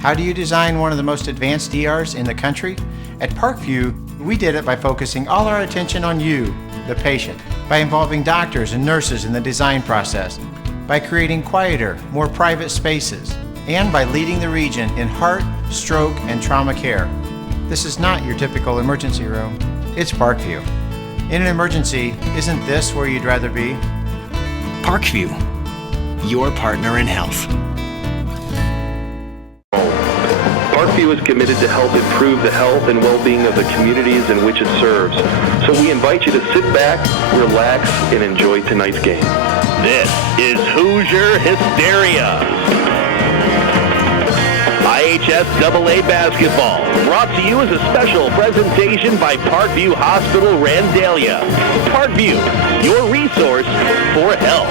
How do you design one of the most advanced ERs in the country? At Parkview, we did it by focusing all our attention on you, the patient, by involving doctors and nurses in the design process, by creating quieter, more private spaces, and by leading the region in heart, stroke, and trauma care. This is not your typical emergency room. It's Parkview. In an emergency, isn't this where you'd rather be? Parkview, your partner in health. Parkview is committed to help improve the health and well-being of the communities in which it serves. So we invite you to sit back, relax, and enjoy tonight's game. This is Hoosier Hysteria. IHSAA basketball, brought to you as a special presentation by Parkview Hospital Randalia. Parkview, your resource for health.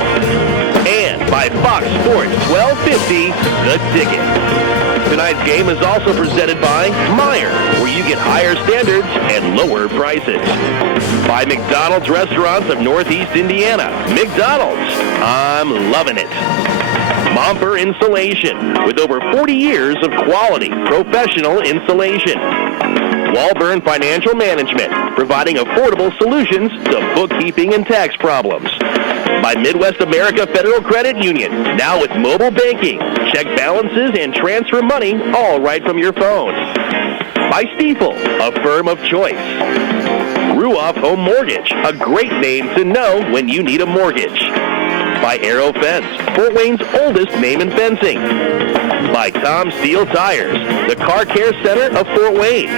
And by Fox Sports 1250, The Ticket. Tonight's game is also presented by Meijer, where you get higher standards and lower prices. By McDonald's Restaurants of Northeast Indiana. McDonald's, I'm loving it. Momper Insulation, with over 40 years of quality, professional insulation. Walburn Financial Management, providing affordable solutions to bookkeeping and tax problems. By Midwest America Federal Credit Union, now with mobile banking. Check balances and transfer money all right from your phone. By Stiefel, a firm of choice. Ruoff Home Mortgage, a great name to know when you need a mortgage. By Aero Fence, Fort Wayne's oldest name in fencing. By Tom Steel Tires, the car care center of Fort Wayne.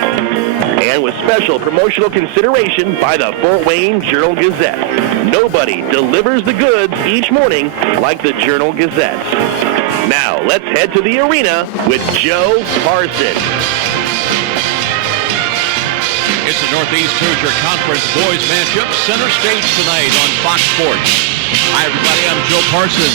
And with special promotional consideration by the Fort Wayne Journal-Gazette. Nobody delivers the goods each morning like the Journal-Gazette. Now, let's head to the arena with Joe Parson. It's the Northeast Hoosier Conference boys matchup, center stage tonight on Fox Sports. Hi, everybody. I'm Joe Parson.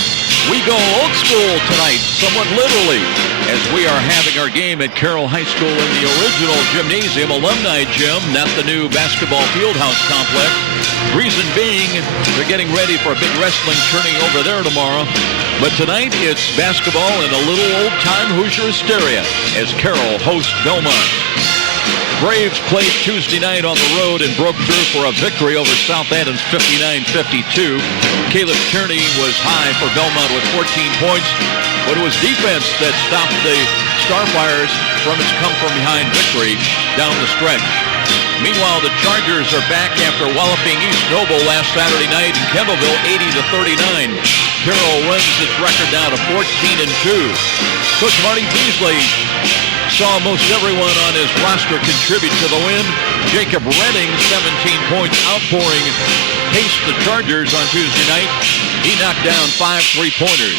We go old school tonight, somewhat literally, as we are having our game at Carroll High School in the original gymnasium, alumni gym, not the new basketball fieldhouse complex. Reason being, they're getting ready for a big wrestling tourney over there tomorrow. But tonight, it's basketball and a little old-time Hoosier hysteria as Carroll hosts Bellmont. Braves played Tuesday night on the road and broke through for a victory over South Adams 59-52. Caleb Kearney was high for Bellmont with 14 points, but it was defense that stopped the Starfires from its come-from-behind victory down the stretch. Meanwhile, the Chargers are back after walloping East Noble last Saturday night in Kendallville 80-39. Carroll runs its record now to 14-2. Coach Marty Beasley saw most everyone on his roster contribute to the win. Jacob Redding, 17 points, outpouring, paced the Chargers on Tuesday night. He knocked down 5 3-pointers.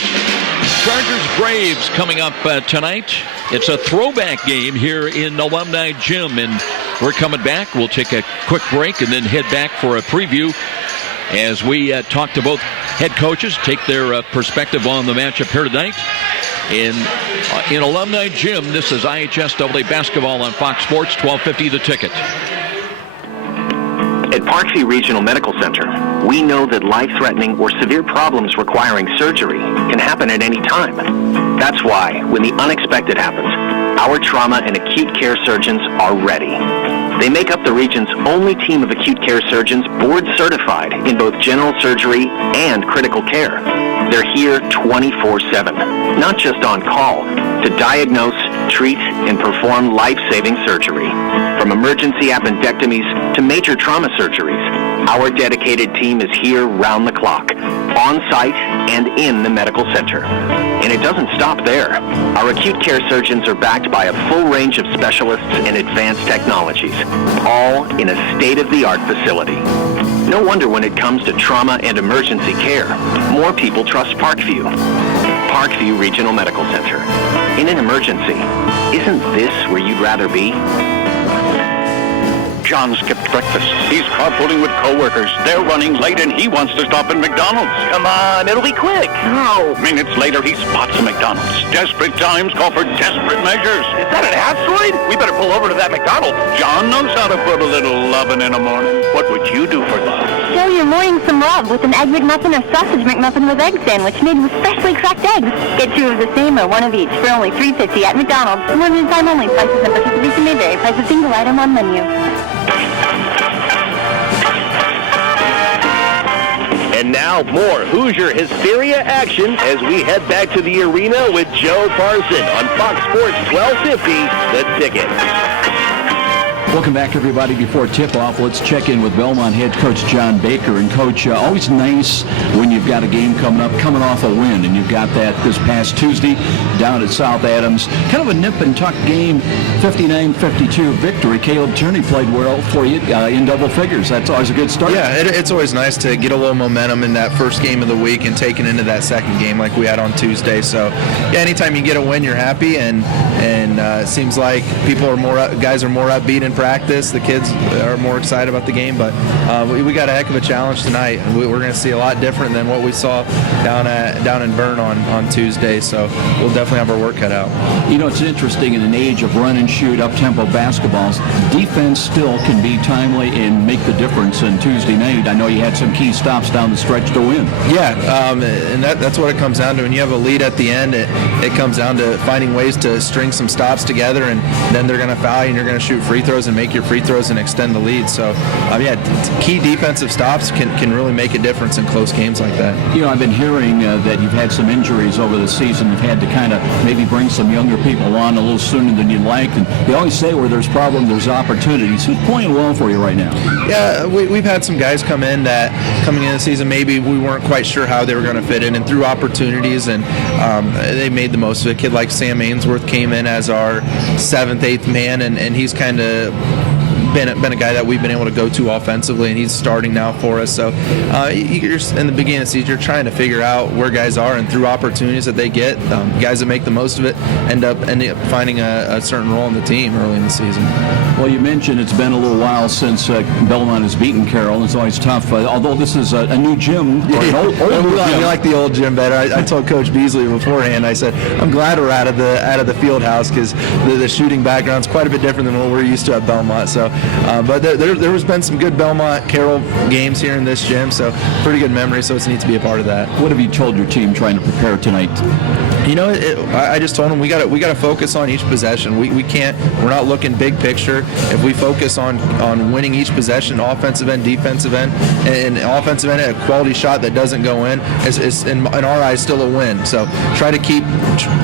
Chargers-Braves coming up tonight. It's a throwback game here in Alumni Gym, and we're coming back. We'll take a quick break and then head back for a preview as we talk to both head coaches, take their perspective on the matchup here tonight. In Alumni Gym, this is IHSAA basketball on Fox Sports 1250 The Ticket. At Parkview Regional Medical Center, we know that life-threatening or severe problems requiring surgery can happen at any time. That's why, when the unexpected happens, our trauma and acute care surgeons are ready. They make up the region's only team of acute care surgeons board certified in both general surgery and critical care. They're here 24/7, not just on call, to diagnose, treat, and perform life-saving surgery. From emergency appendectomies to major trauma surgeries, our dedicated team is here round the clock, on site and in the medical center. And it doesn't stop there. Our acute care surgeons are backed by a full range of specialists and advanced technologies, all in a state-of-the-art facility. No wonder when it comes to trauma and emergency care, more people trust Parkview. Parkview Regional Medical Center. In an emergency, isn't this where you'd rather be? John skipped breakfast. He's carpooling with coworkers. They're running late and he wants to stop at McDonald's. Come on, it'll be quick. No. Minutes later, he spots a McDonald's. Desperate times call for desperate measures. Is that an asteroid? We better pull over to that McDonald's. John knows how to put a little lovin' in the morning. What would you do for love? Show your morning some love with an Egg McMuffin or Sausage McMuffin with egg sandwich made with freshly cracked eggs. Get two of the same or one of each for only $3.50 at McDonald's. Limited time only. Prices and participation may vary. Price of single item on menu. And now, more Hoosier Hysteria action as we head back to the arena with Joe Parson on Fox Sports 1250, The Ticket. Welcome back, everybody. Before tip-off, let's check in with Bellmont head coach John Baker. And, Coach, always nice when you've got a game coming up, coming off a win, and you've got that this past Tuesday down at South Adams. Kind of a nip-and-tuck game, 59-52 victory. Caleb Turney played well for you in double figures. That's always a good start. Yeah, it's always nice to get a little momentum in that first game of the week and take it into that second game like we had on Tuesday. So, yeah, anytime you get a win, you're happy, and it seems like guys are more upbeat in practice. The kids are more excited about the game, but we got a heck of a challenge tonight. We're going to see a lot different than what we saw down in Bern on Tuesday, so we'll definitely have our work cut out. You know, it's interesting in an age of run and shoot, up-tempo basketballs, defense still can be timely and make the difference. And Tuesday night, I know you had some key stops down the stretch to win. Yeah, and that's what it comes down to. When you have a lead at the end, it comes down to finding ways to string some stops together, and then they're going to foul you and you're going to shoot free throws and make your free throws and extend the lead. So, key defensive stops can really make a difference in close games like that. You know, I've been hearing that you've had some injuries over the season. You've had to kind of maybe bring some younger people on a little sooner than you'd like. And they always say where there's problems, there's opportunities. Who's playing well for you right now? Yeah, we've had some guys come in that coming in the season maybe we weren't quite sure how they were going to fit in, and through opportunities, and they made the most of it. A kid like Sam Ainsworth came in as our 7th, 8th man, and he's kind of been a guy that we've been able to go to offensively, and he's starting now for us. So you're in the beginning of the season, you're trying to figure out where guys are, and through opportunities that they get, guys that make the most of it end up finding a certain role in the team early in the season. Well, you mentioned it's been a little while since Bellmont has beaten Carroll. It's always tough, although this is a new gym. An old gym. We like the old gym better. I told Coach Beasley beforehand, I said, I'm glad we're out of the field house, because the shooting background's quite a bit different than what we're used to at Bellmont. So, but there has been some good Bellmont Carroll games here in this gym, so pretty good memory. So it's neat to be a part of that. What have you told your team trying to prepare tonight? You know, I just told them we got to focus on each possession. We're not looking big picture. If we focus on winning each possession, offensive end, defensive end, and offensive end, a quality shot that doesn't go in is in our eyes still a win. So try to keep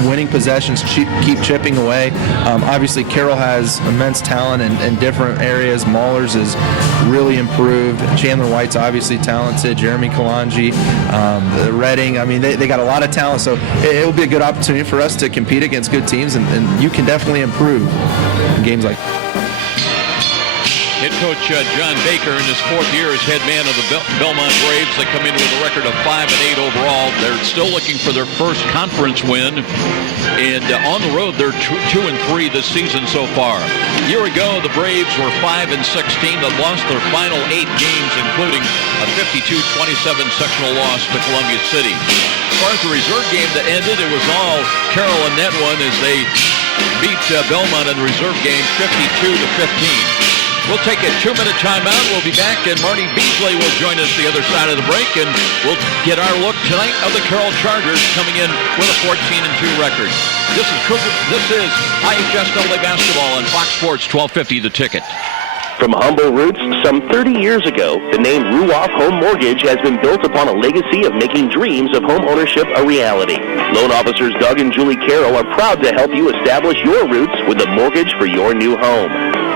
winning possessions, keep chipping away. Obviously, Carroll has immense talent in different areas. Maulers is really improved. Chandler White's obviously talented. Jeremy Kalanji, Redding. I mean, they got a lot of talent. So it will be a good opportunity for us to compete against good teams, and you can definitely improve in games like that. Head coach John Baker in his 4th year as head man of the Bellmont Braves. They come in with a record of 5-8 overall. They're still looking for their first conference win, and on the road they're 2-3 this season so far. A year ago the Braves were 5-16. They lost their final 8 games, including a 52-27 sectional loss to Columbia City. As far as the reserve game that ended, it was all Carroll in net one as they beat Bellmont in the reserve game 52-15. We'll take a 2-minute timeout. We'll be back, and Marty Beasley will join us the other side of the break, and we'll get our look tonight of the Carroll Chargers coming in with a 14-2 record. This is IHSAA basketball on Fox Sports 1250, The Ticket. From humble roots some 30 years ago, the name Ruoff Home Mortgage has been built upon a legacy of making dreams of home ownership a reality. Loan officers Doug and Julie Carroll are proud to help you establish your roots with a mortgage for your new home.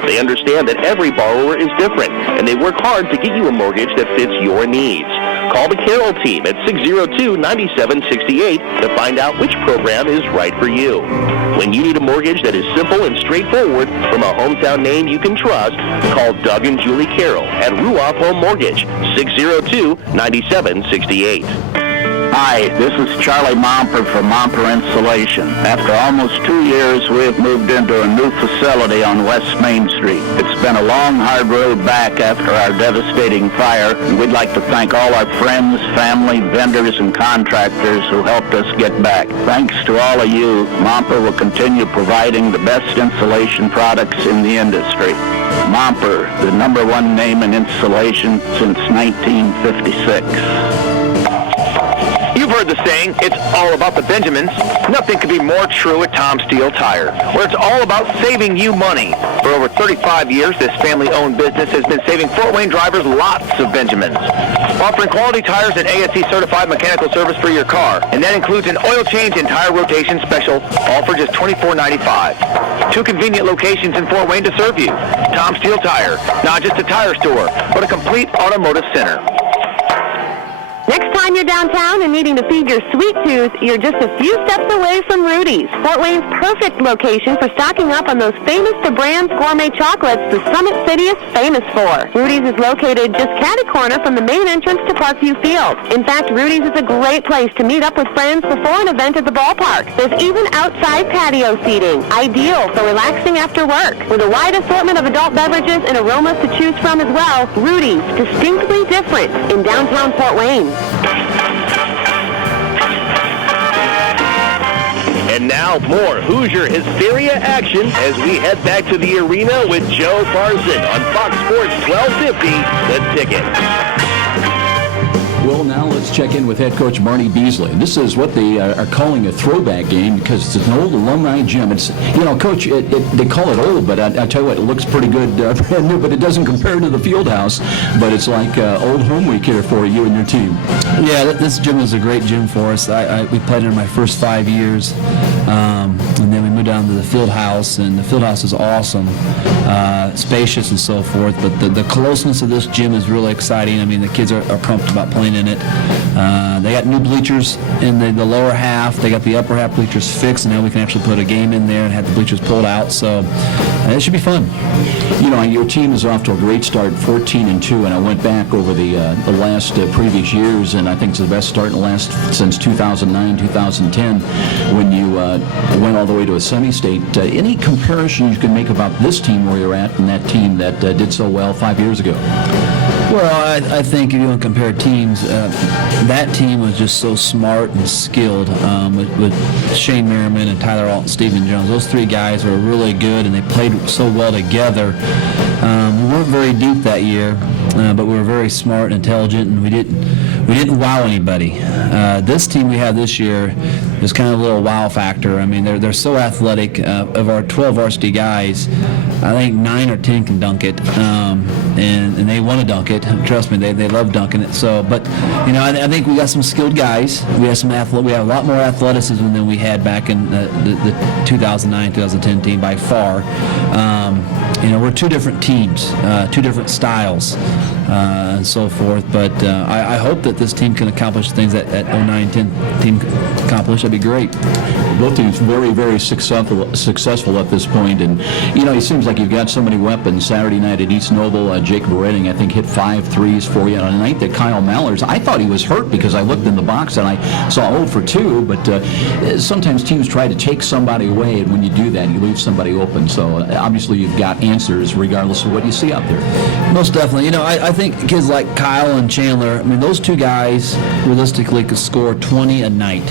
They understand that every borrower is different, and they work hard to get you a mortgage that fits your needs. Call the Carroll team at 602-9768 to find out which program is right for you. When you need a mortgage that is simple and straightforward from a hometown name you can trust, call Doug and Julie Carroll at Ruoff Home Mortgage, 602-9768. Hi, this is Charlie Momper from Momper Insulation. After almost 2 years, we have moved into a new facility on West Main Street. It's been a long, hard road back after our devastating fire, and we'd like to thank all our friends, family, vendors, and contractors who helped us get back. Thanks to all of you, Momper will continue providing the best insulation products in the industry. Momper, the #1 name in insulation since 1956. You've heard the saying, it's all about the Benjamins. Nothing could be more true at Tom Steele Tire, where it's all about saving you money. For over 35 years, this family-owned business has been saving Fort Wayne drivers lots of Benjamins. Offering quality tires and ASE-certified mechanical service for your car. And that includes an oil change and tire rotation special, all for just $24.95. 2 convenient locations in Fort Wayne to serve you. Tom Steele Tire, not just a tire store, but a complete automotive center. Next time you're downtown and needing to feed your sweet tooth, you're just a few steps away from Rudy's, Fort Wayne's perfect location for stocking up on those famous to brands gourmet chocolates the Summit City is famous for. Rudy's is located just catty-corner from the main entrance to Parkview Field. In fact, Rudy's is a great place to meet up with friends before an event at the ballpark. There's even outside patio seating, ideal for relaxing after work. With a wide assortment of adult beverages and aromas to choose from as well, Rudy's, distinctly different in downtown Fort Wayne. And now more Hoosier hysteria action as we head back to the arena with Joe Parson on Fox Sports 1250, The Ticket. Well, now let's check in with head coach Barney Beasley. This is what they are calling a throwback game because it's an old alumni gym. It's, Coach, they call it old, but I tell you what, it looks pretty good, brand new, but it doesn't compare to the field house. But it's like old home week here for you and your team. Yeah, this gym was a great gym for us. We played in my first 5 years, and then we moved down to the field house, and the field house is awesome, spacious and so forth. But the closeness of this gym is really exciting. I mean, the kids are pumped about playing in it. They got new bleachers in the lower half. They got the upper half bleachers fixed, and now we can actually put a game in there and have the bleachers pulled out. So it should be fun. Your team is off to a great start, 14-2, and I went back over the last previous years, and I think it's the best start since 2009, 2010, when you went all the way to a semi-state. Any comparison you can make about this team where you're at and that team that did so well 5 years ago? Well, I think if you want to compare teams, that team was just so smart and skilled with Shane Merriman and Tyler Alt and Stephen Jones. Those 3 guys were really good, and they played so well together. We weren't very deep that year, but we were very smart and intelligent, and we didn't wow anybody. This team we have this year is kind of a little wow factor. I mean, they're so athletic. Of our 12 varsity guys, I think 9 or 10 can dunk it, and they want to dunk it. Trust me, they love dunking it. So, but I think we got some skilled guys. We have we have a lot more athleticism than we had back in the 2009-2010 team by far. We're 2 different teams, 2 different styles, and so forth. But I hope that this team can accomplish things that 09-10 team accomplished. That'd be great. Both teams very, very successful at this point, and it seems like you've got so many weapons. Saturday night at East Noble, Jacob Redding, I think, hit 5 threes for you on a night that Kyle Mallers, I thought he was hurt because I looked in the box and I saw 0 for 2, but sometimes teams try to take somebody away, and when you do that, you leave somebody open. So obviously you've got answers regardless of what you see out there. Most definitely. I think kids like Kyle and Chandler, I mean, those 2 guys realistically could score 20 a night.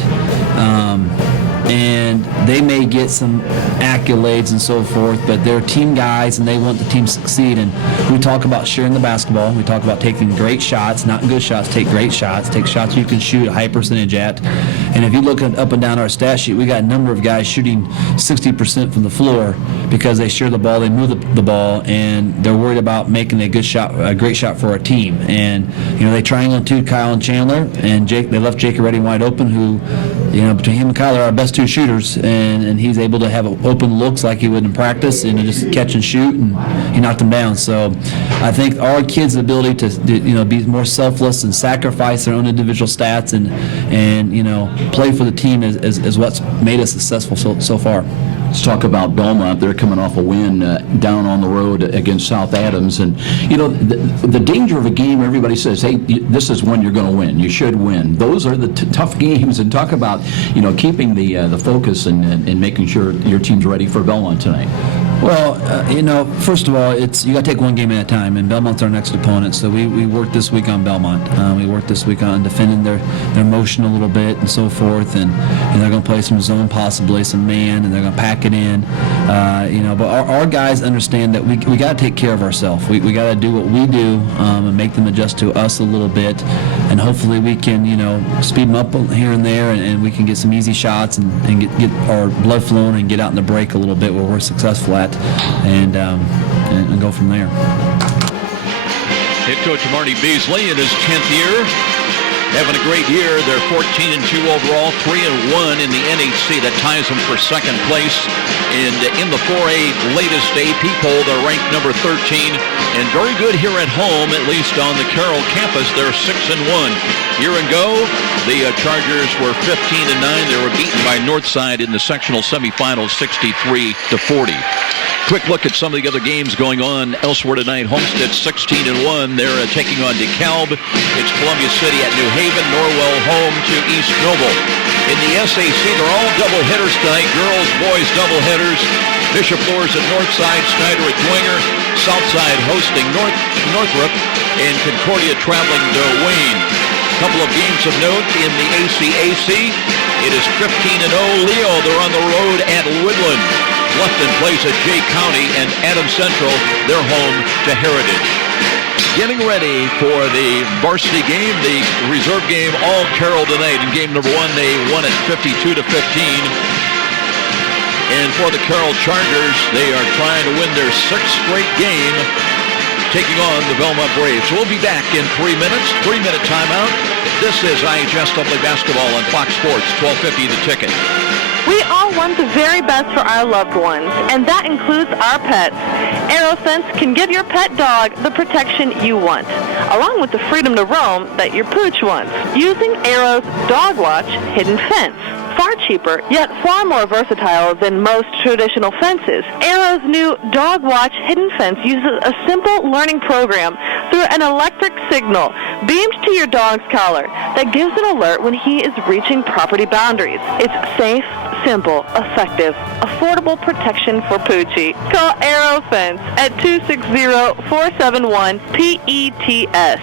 And they may get some accolades and so forth, but they're team guys and they want the team to succeed. And we talk about sharing the basketball. We talk about taking great shots, not good shots, take great shots, take shots you can shoot a high percentage at. And if you look up and down our stat sheet, we got a number of guys shooting 60% from the floor because they share the ball, they move the ball, and they're worried about making a great shot for our team. And they triangle to Kyle and Chandler, and they left Jacob Redding wide open, who between him and Kyle are our best 2 shooters, and he's able to have open looks like he would in practice, and just catch and shoot, and he knocked them down. So I think our kids' ability to be more selfless and sacrifice their own individual stats and play for the team is what's made us successful so far. Let's talk about Bellmont. They're coming off a win down on the road against South Adams. And, the danger of a game, everybody says, hey, this is one you're going to win. You should win. Those are the tough games. And talk about, keeping the focus and making sure your team's ready for Bellmont tonight. Well, first of all, you got to take one game at a time, and Belmont's our next opponent. So we worked this week on Bellmont. We worked this week on defending their motion a little bit and so forth, and they're going to play some zone, possibly some man, and they're going to pack it in. But our guys understand that we got to take care of ourselves. We got to do what we do and make them adjust to us a little bit, and hopefully we can speed them up here and there, and we can get some easy shots and get our blood flowing and get out in the break a little bit where we're successful at. And go from there. Head coach Marty Beasley in his 10th year, having a great year. They're 14-2 overall, 3-1 in the NHC. That ties them for second place. And in the 4A latest AP poll, they're ranked number 13, and very good here at home, at least on the Carroll campus. They're 6-1. Year ago, the Chargers were 15-9. They were beaten by Northside in the sectional semifinals, 63-40. Quick look at some of the other games going on elsewhere tonight. Homestead 16-1. They're taking on DeKalb. It's Columbia City at New Haven. Norwell home to East Noble. In the SAC, they're all double hitters tonight. Girls, boys, double hitters. Bishop Lures at Northside, Snyder at Dwenger. Southside hosting Northrop, and Concordia traveling to Wayne. Couple of games of note in the ACAC. It is 15-0 Leo. They're on the road at Woodland. Bluffton plays at Jay County, and Adams Central, they're home to Heritage. Getting ready for the varsity game, the reserve game, all Carroll tonight. In game number 1, they won it 52-15. And for the Carroll Chargers, they are trying to win their 6th straight game, taking on the Bellmont Braves. So we'll be back in 3 minutes, 3-minute timeout. This is IHSAA basketball on Fox Sports, 1250 The Ticket. We all want the very best for our loved ones, and that includes our pets. AeroFence can give your pet dog the protection you want, along with the freedom to roam that your pooch wants, using Aero's Dog Watch Hidden Fence. Far cheaper, yet far more versatile than most traditional fences. Aero's new Dog Watch Hidden Fence uses a simple learning program through an electric signal beamed to your dog's collar that gives an alert when he is reaching property boundaries. It's safe, simple, effective, affordable protection for Poochie. Call AeroFence at 260-471-PETS.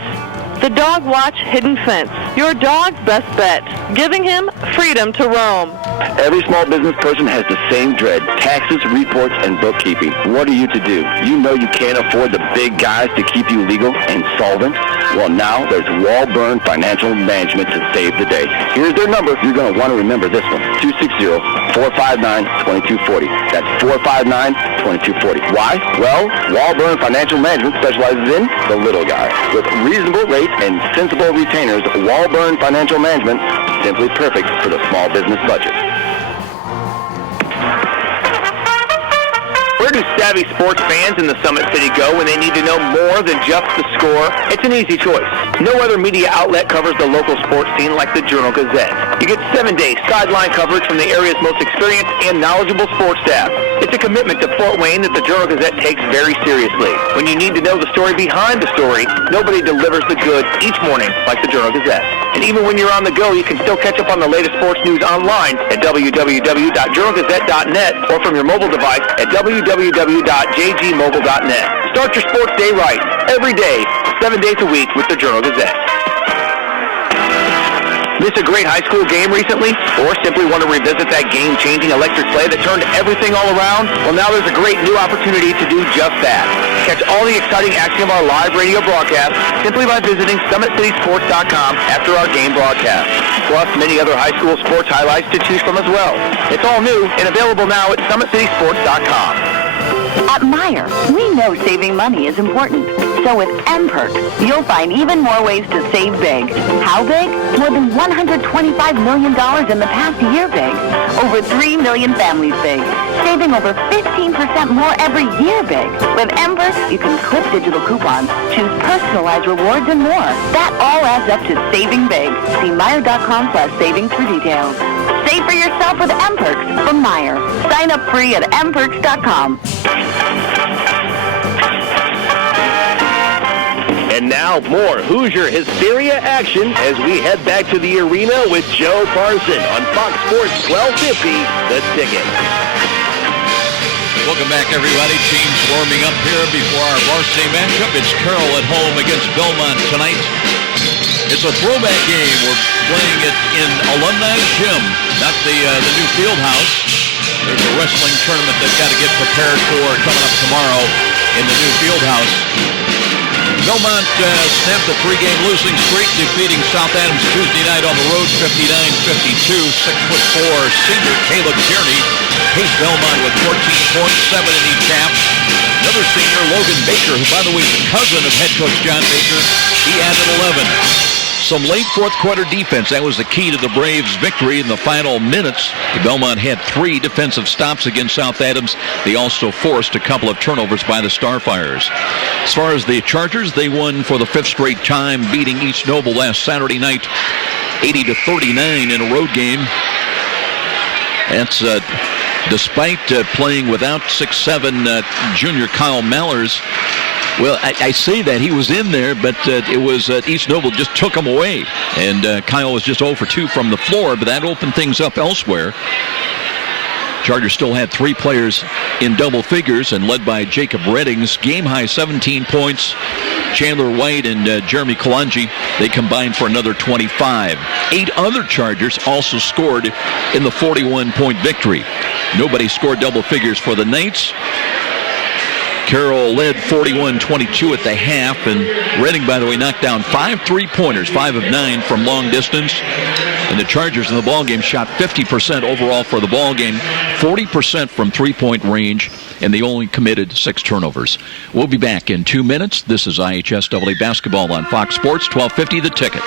The Dog Watch Hidden Fence, your dog's best bet, giving him freedom to roam. Every small business person has the same dread: taxes, reports, and bookkeeping. What are you to do? You know you can't afford the big guys to keep you legal and solvent. Well, now there's Walburn Financial Management to save the day. Here's their number. You're going to want to remember this one: 260-459-2240. That's 459-2240. Why? Well, Walburn Financial Management specializes in the little guy. With reasonable rates and sensible retainers, Walburn Financial Management, simply perfect for the small business budget. Where do savvy sports fans in the Summit City go when they need to know more than just the score? It's an easy choice. No other media outlet covers the local sports scene like the Journal-Gazette. You get 7-day sideline coverage from the area's most experienced and knowledgeable sports staff. It's a commitment to Fort Wayne that the Journal-Gazette takes very seriously. When you need to know the story behind the story, nobody delivers the goods each morning like the Journal-Gazette. And even when you're on the go, you can still catch up on the latest sports news online at www.journalgazette.net or from your mobile device at www.jgmobile.net. Start your sports day right, every day, 7 days a week with the Journal-Gazette. Miss a great high school game recently? Or simply want to revisit that game-changing electric play that turned everything all around? Well, now there's a great new opportunity to do just that. Catch all the exciting action of our live radio broadcast simply by visiting SummitCitySports.com after our game broadcast. Plus, many other high school sports highlights to choose from as well. It's all new and available now at SummitCitySports.com. At Meijer, we know saving money is important. So with M-Perks, you'll find even more ways to save big. How big? More than $125 million in the past year big. Over 3 million families big. Saving over 15% more every year big. With M-Perks, you can clip digital coupons, choose personalized rewards, and more. That all adds up to saving big. See Meijer.com/savings for details. Save for yourself with M-Perks from Meijer. Sign up free at mperks.com. And now more Hoosier Hysteria action as we head back to the arena with Joe Parson on Fox Sports 1250, The Ticket. Welcome back, everybody. Teams warming up here before our varsity matchup. It's Carroll at home against Bellmont tonight. It's a throwback game. We're playing it in Alumni Gym, not the new field house. There's a wrestling tournament they've got to get prepared for coming up tomorrow in the new field house. Bellmont snapped a 3-game losing streak, defeating South Adams Tuesday night on the road, 59-52. 6'4" senior Caleb Tierney paced Bellmont with 14 points, 7 in each half. Another senior, Logan Baker, who, by the way, is the cousin of head coach John Baker, he added 11. Some late fourth quarter defense. That was the key to the Braves' victory in the final minutes. Bellmont had 3 defensive stops against South Adams. They also forced a couple of turnovers by the Starfires. As far as the Chargers, they won for the 5th straight time, beating East Noble last Saturday night, 80-39 in a road game. That's despite playing without 6'7" junior Kyle Mallers. Well, I say that he was in there, but it was East Noble just took him away. And Kyle was just 0 for 2 from the floor, but that opened things up elsewhere. Chargers still had 3 players in double figures and led by Jacob Reddings. Game-high 17 points. Chandler White and Jeremy Kalanji, they combined for another 25. 8 other Chargers also scored in the 41-point victory. Nobody scored double figures for the Knights. Carroll led 41-22 at the half, and Redding, by the way, knocked down 5 3-pointers, 5 of 9 from long distance. And the Chargers in the ballgame shot 50% overall for the ballgame, 40% from 3-point range, and they only committed 6 turnovers. We'll be back in 2 minutes. This is IHSAA basketball on Fox Sports 1250 The Ticket.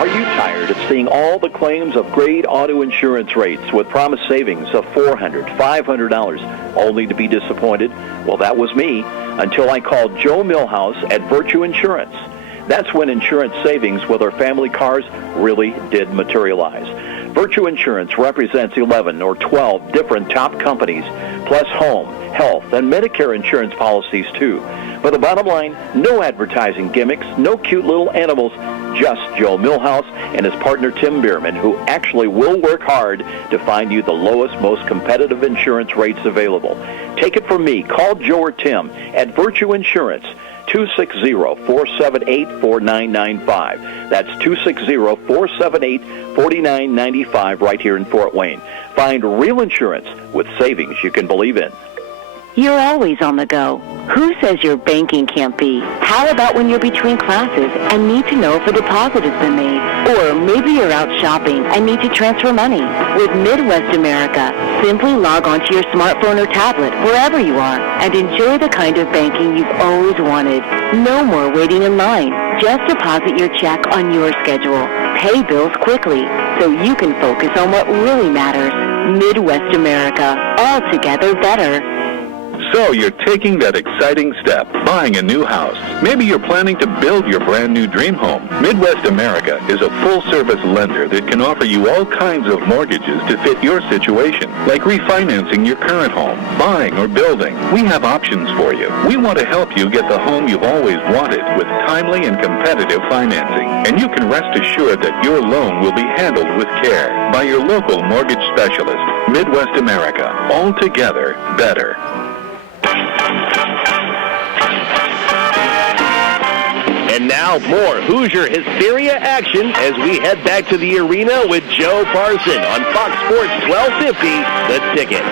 Are you tired of seeing all the claims of great auto insurance rates with promised savings of $400, $500, only to be disappointed? Well, that was me until I called Joe Millhouse at Virtue Insurance. That's when insurance savings with our family cars really did materialize. Virtue Insurance represents 11 or 12 different top companies, plus home, health, and Medicare insurance policies too. But the bottom line, no advertising gimmicks, no cute little animals, just Joe Millhouse and his partner Tim Bierman, who actually will work hard to find you the lowest, most competitive insurance rates available. Take it from me. Call Joe or Tim at Virtue Insurance, 260-478-4995. That's 260-478-4995 right here in Fort Wayne. Find real insurance with savings you can believe in. You're always on the go. Who says your banking can't be? How about when you're between classes and need to know if a deposit has been made? Or maybe you're out shopping and need to transfer money. With Midwest America, simply log onto your smartphone or tablet wherever you are and enjoy the kind of banking you've always wanted. No more waiting in line. Just deposit your check on your schedule. Pay bills quickly so you can focus on what really matters. Midwest America, altogether better. So you're taking that exciting step, buying a new house. Maybe you're planning to build your brand new dream home. Midwest America is a full-service lender that can offer you all kinds of mortgages to fit your situation, like refinancing your current home, buying or building. We have options for you. We want to help you get the home you've always wanted with timely and competitive financing. And you can rest assured that your loan will be handled with care by your local mortgage specialist. Midwest America, altogether better. And now more Hoosier Hysteria action as we head back to the arena with Joe Parson on Fox Sports 1250, The Ticket.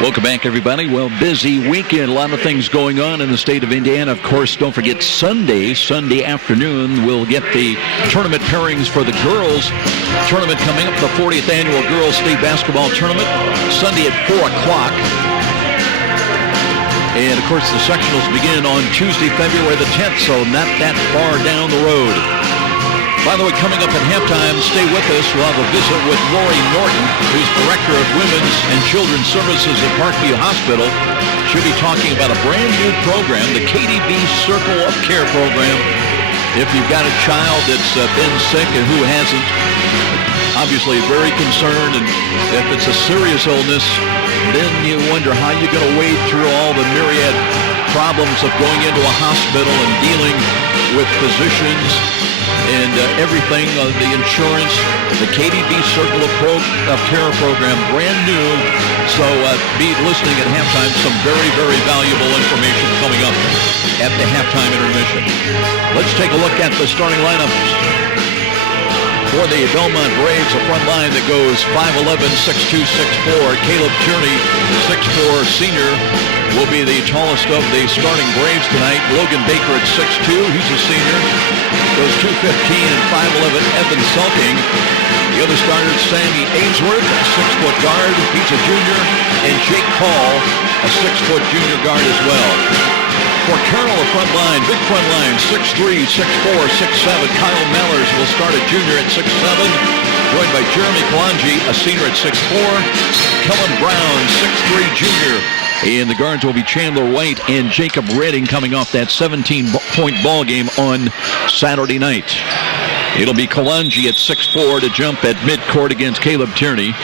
Welcome back, everybody. Well, busy weekend. A lot of things going on in the state of Indiana. Of course, don't forget Sunday afternoon, we'll get the tournament pairings for the girls. Tournament coming up, the 40th Annual Girls State Basketball Tournament, Sunday at 4 o'clock. And, of course, the sectionals begin on Tuesday, February the 10th, so not that far down the road. By the way, coming up at halftime, stay with us. We'll have a visit with Lori Norton, who's Director of Women's and Children's Services at Parkview Hospital. She'll be talking about a brand-new program, the KDB Circle of Care program. If you've got a child that's been sick and who hasn't, obviously very concerned, and if it's a serious illness, then you wonder how you're going to wade through all the myriad problems of going into a hospital and dealing with physicians and everything, the insurance, the KDB Circle of Care program, brand new. So be listening at halftime. Some very, very valuable information coming up at the halftime intermission. Let's take a look at the starting lineups. For the Bellmont Braves, a front line that goes 5'11", 6'2", 6'4". Caleb Tierney, 6'4", senior, will be the tallest of the starting Braves tonight. Logan Baker at 6'2", he's a senior. Goes 2'15" and 5'11", Evan Sulking. The other starter is Sammy Ainsworth, a 6-foot guard. He's a junior. And Jake Hall, a 6-foot junior guard as well. For Carroll, a front line, big front line, 6'3", 6'4", 6'7". Kyle Mallers will start at junior at 6'7", joined by Jeremy Kalanji, a senior at 6'4". Kellen Brown, 6'3", junior. And the guards will be Chandler White and Jacob Redding coming off that 17-point ball game on Saturday night. It'll be Kalanji at 6'4" to jump at midcourt against Caleb Tierney.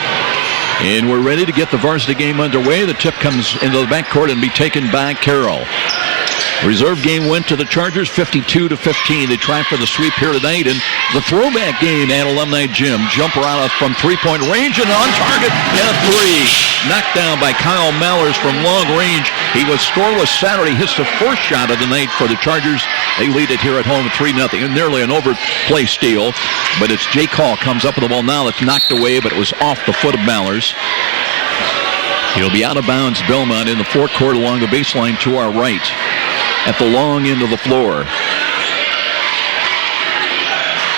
And we're ready to get the varsity game underway. The tip comes into the backcourt and be taken by Carroll. Reserve game went to the Chargers 52-15. They try for the sweep here tonight. And the throwback game at Alumni Gym. Jumper out from three-point range and on target and a three. Knocked down by Kyle Mallers from long range. He was scoreless Saturday. Hits the first shot of the night for the Chargers. They lead it here at home 3-0. And nearly an overplay steal. But it's Jake Hall comes up with the ball now. It's knocked away, but it was off the foot of Mallers. He'll be out of bounds, Bellmont, in the forecourt along the baseline to our right at the long end of the floor.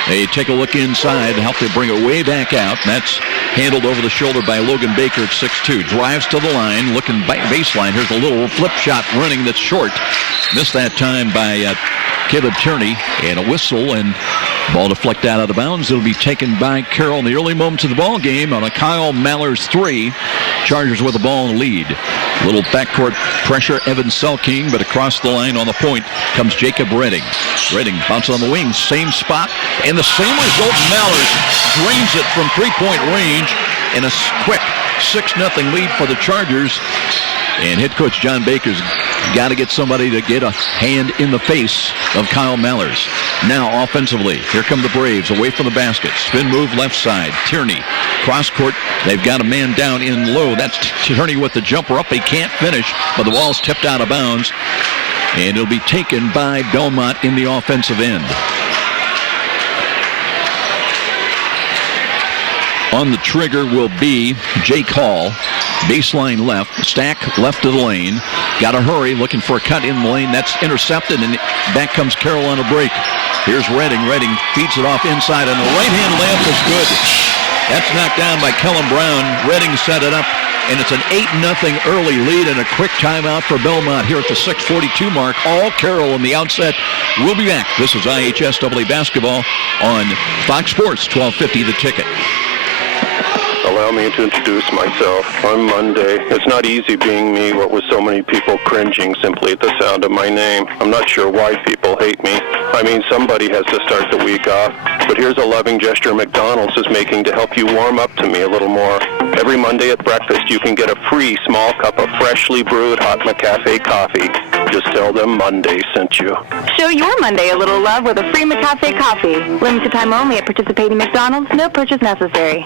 They take a look inside, help they bring it way back out. And that's handled over the shoulder by Logan Baker at 6'2". Drives to the line, looking baseline. Here's a little flip shot running that's short. Missed that time by Caleb Tierney, and a whistle, and ball deflected out of bounds. It'll be taken by Carroll in the early moments of the ball game on a Kyle Mallers 3. Chargers with the ball in the lead. Little backcourt pressure, Evan Selking, but across the line on the point comes Jacob Redding. Redding bounces on the wing, same spot, and the same result. Mallers drains it from three-point range, and a quick 6-0 lead for the Chargers. And head coach John Baker's got to get somebody to get a hand in the face of Kyle Mallers. Now offensively, here come the Braves away from the basket. Spin move left side. Tierney, cross court. They've got a man down in low. That's Tierney with the jumper up. He can't finish, but the ball's tipped out of bounds. And it'll be taken by Bellmont in the offensive end. On the trigger will be Jake Hall. Baseline left, stack left of the lane. Got to hurry, looking for a cut in the lane. That's intercepted, and back comes Carroll on a break. Here's Redding. Redding feeds it off inside, and the right-hand layup is good. That's knocked down by Kellen Brown. Redding set it up, and it's an 8-0 early lead and a quick timeout for Bellmont here at the 6:42 mark. All Carroll in the outset. We'll be back. This is IHSAA basketball on Fox Sports 1250 The Ticket. Allow me to introduce myself. I'm Monday. It's not easy being me, what with so many people cringing simply at the sound of my name. I'm not sure why people hate me. I mean, somebody has to start the week off. But here's a loving gesture McDonald's is making to help you warm up to me a little more. Every Monday at breakfast, you can get a free small cup of freshly brewed hot McCafe coffee. Just tell them Monday sent you. Show your Monday a little love with a free McCafe coffee. Limited time only at participating McDonald's. No purchase necessary.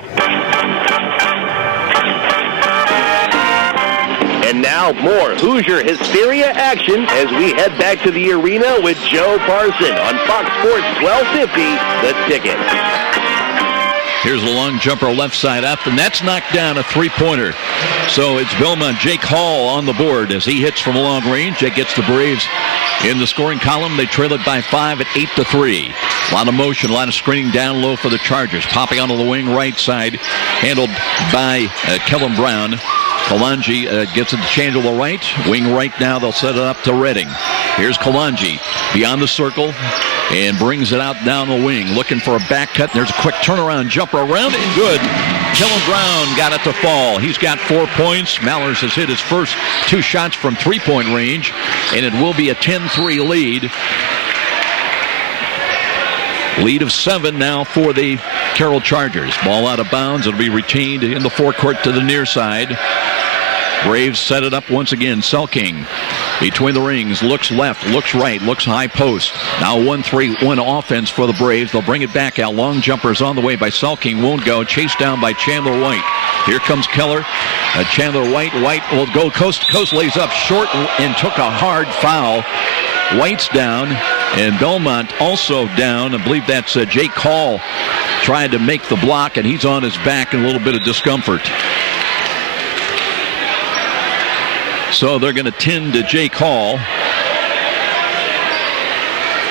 And now more Hoosier Hysteria action as we head back to the arena with Joe Parson on Fox Sports 1250, The Ticket. Here's the long jumper left side up, and that's knocked down, a three-pointer. So it's Bellmont. Jake Hall on the board as he hits from long range. Jake gets the Braves in the scoring column. They trail it by 5 at 8-3. A lot of motion, a lot of screening down low for the Chargers. Popping onto the wing right side, handled by Kellen Brown. Kalanji gets it to changeable right. Wing right now, they'll set it up to Redding. Here's Kalanji beyond the circle and brings it out down the wing. Looking for a back cut. There's a quick turnaround jumper around it and good. Kellen Brown got it to fall. He's got 4 points. Mallers has hit his first 2 shots from three-point range, and it will be a 10-3 lead. Lead of 7 now for the Carroll Chargers. Ball out of bounds. It'll be retained in the forecourt to the near side. Braves set it up once again. Selking between the rings. Looks left, looks right, looks high post. Now 1-3-1 offense for the Braves. They'll bring it back out. Long jumpers on the way by Selking. Won't go. Chased down by Chandler White. Here comes Keller. Chandler White. White will go coast to coast. Lays up short and took a hard foul. White's down. And Bellmont also down. I believe that's Jake Hall trying to make the block, and he's on his back in a little bit of discomfort. So they're going to tend to Jake Hall,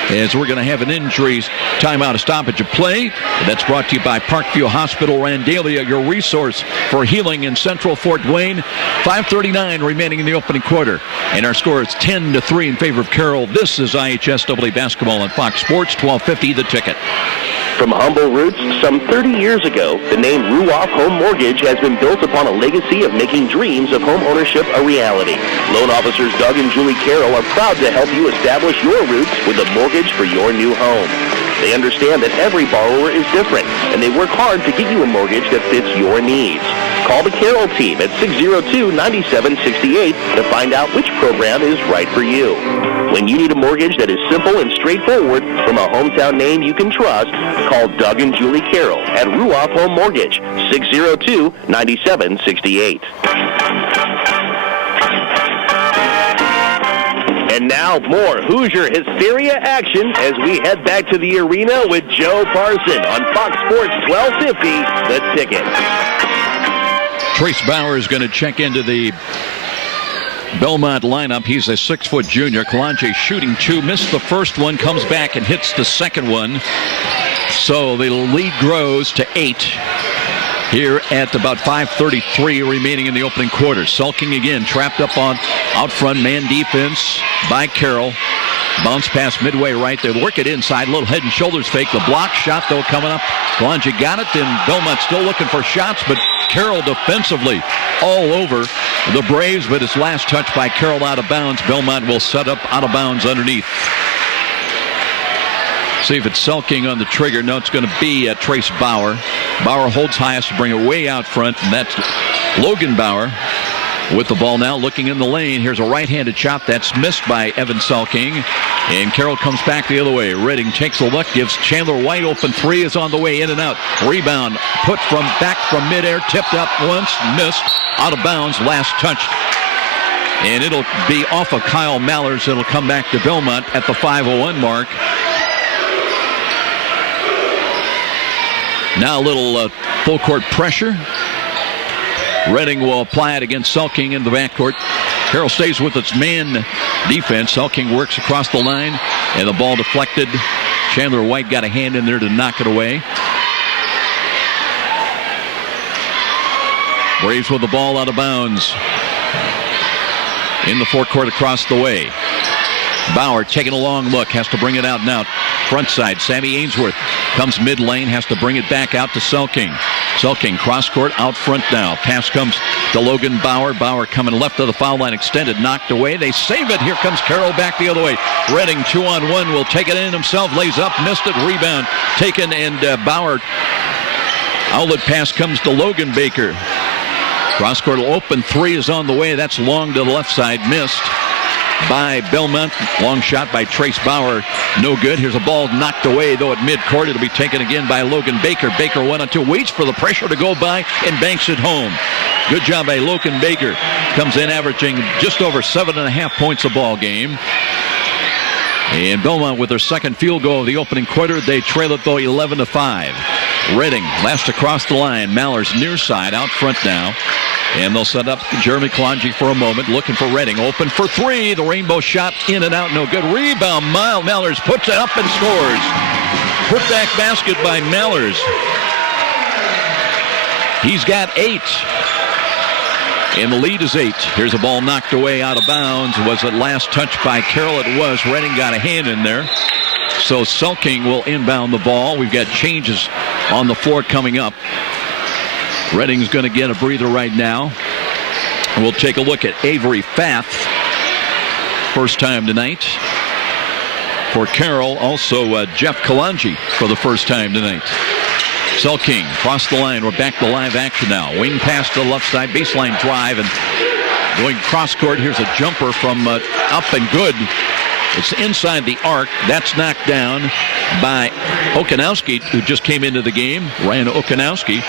as we're going to have an injury timeout, a stoppage of play. That's brought to you by Parkview Hospital Randalia, your resource for healing in Central Fort Wayne. 5:39 remaining in the opening quarter, and our score is 10-3 in favor of Carroll. This is IHSAA basketball on Fox Sports, 1250 The Ticket. From humble roots some 30 years ago, the name Ruoff Home Mortgage has been built upon a legacy of making dreams of home ownership a reality. Loan officers Doug and Julie Carroll are proud to help you establish your roots with a mortgage for your new home. They understand that every borrower is different, and they work hard to get you a mortgage that fits your needs. Call the Carroll team at 602-9768 to find out which program is right for you. When you need a mortgage that is simple and straightforward from a hometown name you can trust, call Doug and Julie Carroll at Ruoff Home Mortgage, 602-9768. And now more Hoosier hysteria action as we head back to the arena with Joe Parson on Fox Sports 1250, The Ticket. Trace Bauer is going to check into the Bellmont lineup. He's a 6-foot junior. Kalanje shooting 2, missed the first one, comes back and hits the second one. So the lead grows to 8 here at about 5:33 remaining in the opening quarter. Sulking again, trapped up on out front, man defense by Carroll. Bounce pass midway right. They work it inside. Little head and shoulders fake. The block shot, though, coming up. Kalanje got it, and Bellmont still looking for shots, but Carroll defensively all over the Braves, but his last touch by Carroll out of bounds. Bellmont will set up out of bounds underneath. See if it's Selking on the trigger. No, it's going to be Trace Bauer. Bauer holds highest to bring it way out front, and that's Logan Bauer with the ball now, looking in the lane. Here's a right-handed shot that's missed by Evan Selking, and Carroll comes back the other way. Redding takes a look, gives Chandler White open. 3 is on the way, in and out. Rebound put back from midair, tipped up once, missed, out of bounds, last touch. And it'll be off of Kyle Mallers. It'll come back to Bellmont at the 5:01 mark. Now a little full court pressure. Redding will apply it against Selking in the backcourt. Carroll stays with its man defense. Selking works across the line, and the ball deflected. Chandler White got a hand in there to knock it away. Braves with the ball out of bounds in the forecourt across the way. Bauer taking a long look, has to bring it out now. Front side, Sammy Ainsworth comes mid lane, has to bring it back out to Selking. Selking cross court out front now. Pass comes to Logan Bauer. Bauer coming left of the foul line, extended, knocked away. They save it. Here comes Carroll back the other way. Redding 2-on-1 will take it in himself, lays up, missed it, rebound taken, and Bauer outlet pass comes to Logan Baker. Cross court will open. 3 is on the way. That's long to the left side, missed by Bellmont. Long shot by Trace Bauer, no good. Here's a ball knocked away, though, at midcourt. It'll be taken again by Logan Baker. Baker 1-on-2, waits for the pressure to go by and banks it home. Good job by Logan Baker. Comes in averaging just over 7.5 points a ball game. And Bellmont with their second field goal of the opening quarter. They trail it, though, 11-5. Redding last across the line. Mallers near side out front now. And they'll set up Jeremy Kalanje for a moment, looking for Redding. Open for 3. The rainbow shot in and out, no good. Rebound, Mallers puts it up and scores. Put-back basket by Mallers. He's got 8. And the lead is 8. Here's a ball knocked away out of bounds. Was it last touch by Carroll? It was. Redding got a hand in there. So Selking will inbound the ball. We've got changes on the floor coming up. Redding's going to get a breather right now. We'll take a look at Avery Fath. First time tonight. for Carroll. Also, Jeff Kalanji for the first time tonight. Selking across the line. We're back to live action now. Wing pass to the left side, baseline drive, and going cross court. Here's a jumper from up and good. It's inside the arc. That's knocked down by Okanowski, who just came into the game. Ryan Okanowski,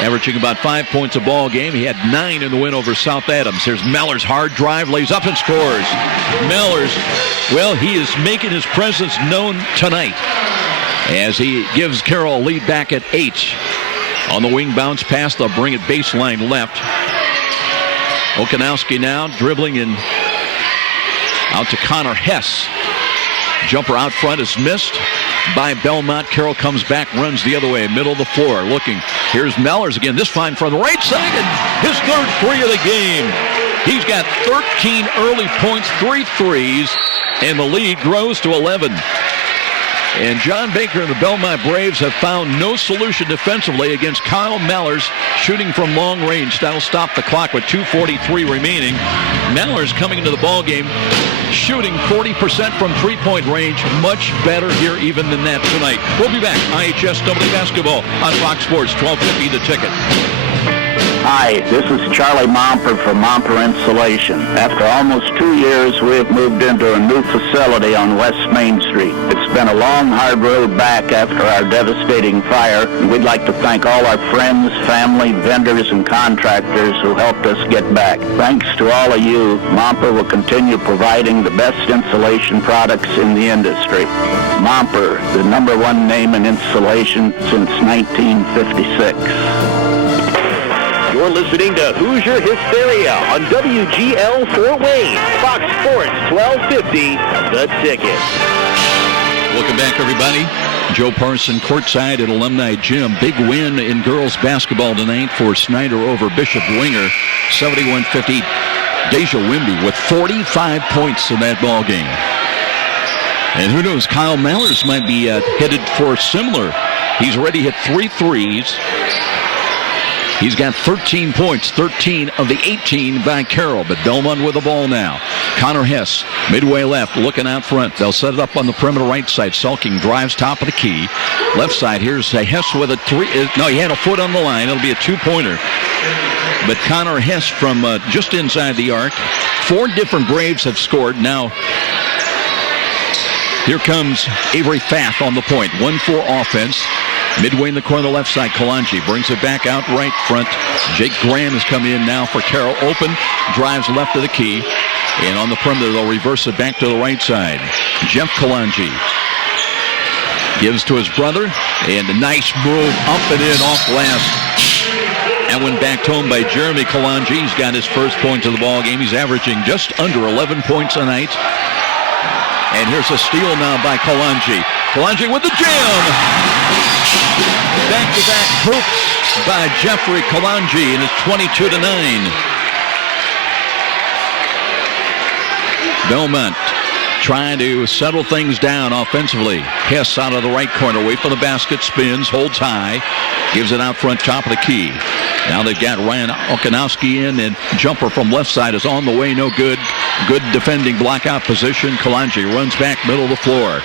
averaging about 5 points a ball game. He had 9 in the win over South Adams. Here's Mellors, hard drive, lays up and scores. Mellors, well, he is making his presence known tonight as he gives Carroll a lead back at 8. On the wing bounce pass, they'll bring it baseline left. Okanowski now dribbling in out to Connor Hess. Jumper out front is missed by Bellmont. Carroll comes back, runs the other way, middle of the floor, looking. Here's Mellors again, this time from the right side, and his third three of the game. He's got 13 early points, 3 threes, and the lead grows to 11. And John Baker and the Bellmont Braves have found no solution defensively against Kyle Mellors shooting from long range. That'll stop the clock with 2:43 remaining. Mellors coming into the ball game shooting 40% from three-point range. Much better here even than that tonight. We'll be back. IHSAA basketball on Fox Sports, 1250 the ticket. Hi, this is Charlie Momper from Momper Insulation. After almost 2 years, we have moved into a new facility on West Main Street. It's been a long, hard road back after our devastating fire, and we'd like to thank all our friends, family, vendors, and contractors who helped us get back. Thanks to all of you, Momper will continue providing the best insulation products in the industry. Momper, the #1 name in insulation since 1956. You're listening to Hoosier Hysteria on WGL Fort Wayne, Fox Sports 1250, The Ticket. Welcome back, everybody. Joe Parson courtside at Alumni Gym. Big win in girls basketball tonight for Snyder over Bishop Winger, 71-50. Deja Wimby with 45 points in that ball game. And who knows, Kyle Mellors might be headed for similar. He's already hit 3 threes. He's got 13 points, 13 of the 18 by Carroll, but Bellmont with the ball now. Connor Hess, midway left, looking out front. They'll set it up on the perimeter right side. Sulking drives top of the key. Left side, here's Hess with a 3. No, he had a foot on the line. It'll be a 2-pointer. But Connor Hess from just inside the arc. 4 different Braves have scored. Now, here comes Avery Fath on the point. 1-4 offense. Midway in the corner, left side, Kalanji brings it back out right front. Jake Graham has come in now for Carroll. Open, drives left of the key. And on the perimeter, they'll reverse it back to the right side. Jeff Kalanji gives to his brother. And a nice move up and in off glass. And went back home by Jeremy Kalanji. He's got his first point of the ball game. He's averaging just under 11 points a night. And here's a steal now by Kalanji. Kalanji with the jam. Back-to-back hoops by Jeffrey Kalanji, and it's 22-9. Bellmont trying to settle things down offensively. Hess out of the right corner, away from the basket, spins, holds high, gives it out front, top of the key. Now they've got Ryan Okanowski in, and jumper from left side is on the way, no good. Good defending blockout position. Kalanji runs back middle of the floor.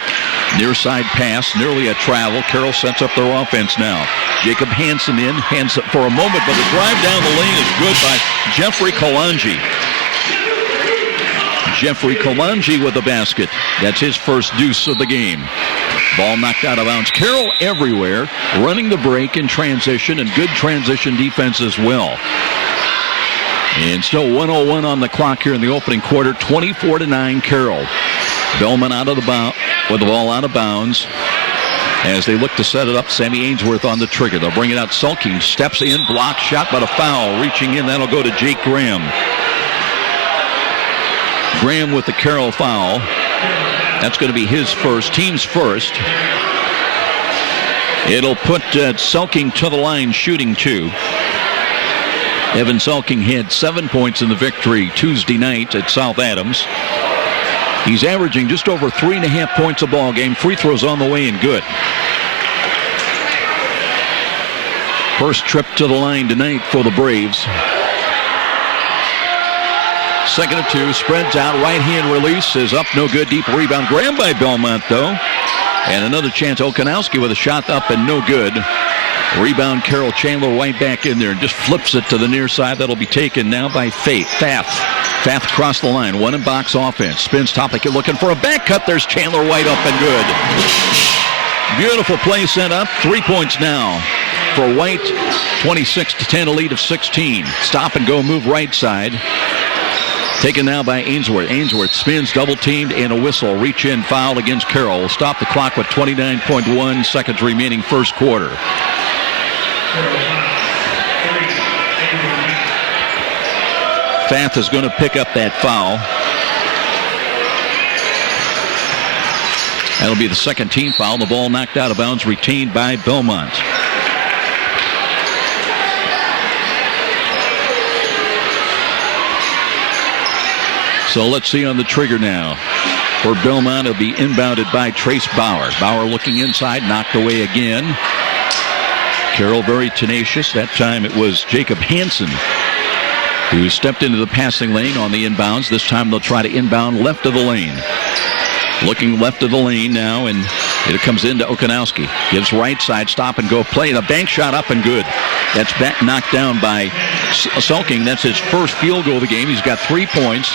Near side pass, nearly a travel. Carroll sets up their offense now. Jacob Hansen in, hands it for a moment, but the drive down the lane is good by Jeffrey Kalanji. Jeffrey Kalanji with the basket. That's his first deuce of the game. Ball knocked out of bounds. Carroll everywhere, running the break in transition, and good transition defense as well. And still 1:01 on the clock here in the opening quarter. 24-9 Carroll. Bellmont out of the with the ball out of bounds as they look to set it up. Sammy Ainsworth on the trigger. They'll bring it out. Sulking steps in, block shot, but a foul. Reaching in, that'll go to Jake Graham. Graham with the Carroll foul. That's going to be his first, team's first. It'll put Sulking to the line, shooting 2. Evan Sulking had 7 points in the victory Tuesday night at South Adams. He's averaging just over 3.5 points a ball game. Free throws on the way and good. First trip to the line tonight for the Braves. Second and 2, spreads out, right hand release is up, no good. Deep rebound, grabbed by Bellmont though. And another chance, Okanowski with a shot up and no good. Rebound, Carroll. Chandler White back in there and just flips it to the near side. That'll be taken now by Fath. Fath across the line, one in box offense. Spins top like you're looking for a back cut. There's Chandler White up and good. Beautiful play set up. 3 points now for White. 26-10, a lead of 16. Stop and go move right side. Taken now by Ainsworth. Ainsworth spins, double teamed, and a whistle. Reach in, foul against Carroll. Will stop the clock with 29.1 seconds remaining first quarter. Fath is going to pick up that foul. That'll be the second team foul. The ball knocked out of bounds, retained by Bellmont. So let's see on the trigger now. For Bellmont, it'll be inbounded by Trace Bauer. Bauer looking inside, knocked away again. Carroll very tenacious. That time it was Jacob Hansen who stepped into the passing lane on the inbounds. This time they'll try to inbound left of the lane. Looking left of the lane now, and it comes into Okanowski. Gives right side, stop and go play. And a bank shot up and good. That's back knocked down by Sulking. That's his first field goal of the game. He's got 3 points.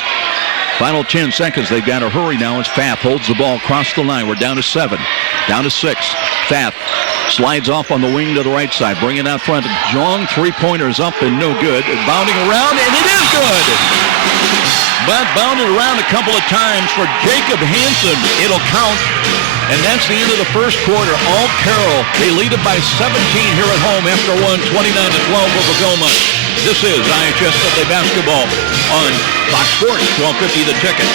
Final 10 seconds. They've got to hurry now as Fath holds the ball across the line. We're down to 7. Down to 6. Fath slides off on the wing to the right side. Bring it out front. Jong, three-pointers up and no good. Bounding around, and it is good. But bounded around a couple of times for Jacob Hansen. It'll count. And that's the end of the first quarter. All Carroll. They lead it by 17 here at home after one, 29-12 over Bellmont. This is IHSAA basketball on Fox Sports, 1250 The Ticket.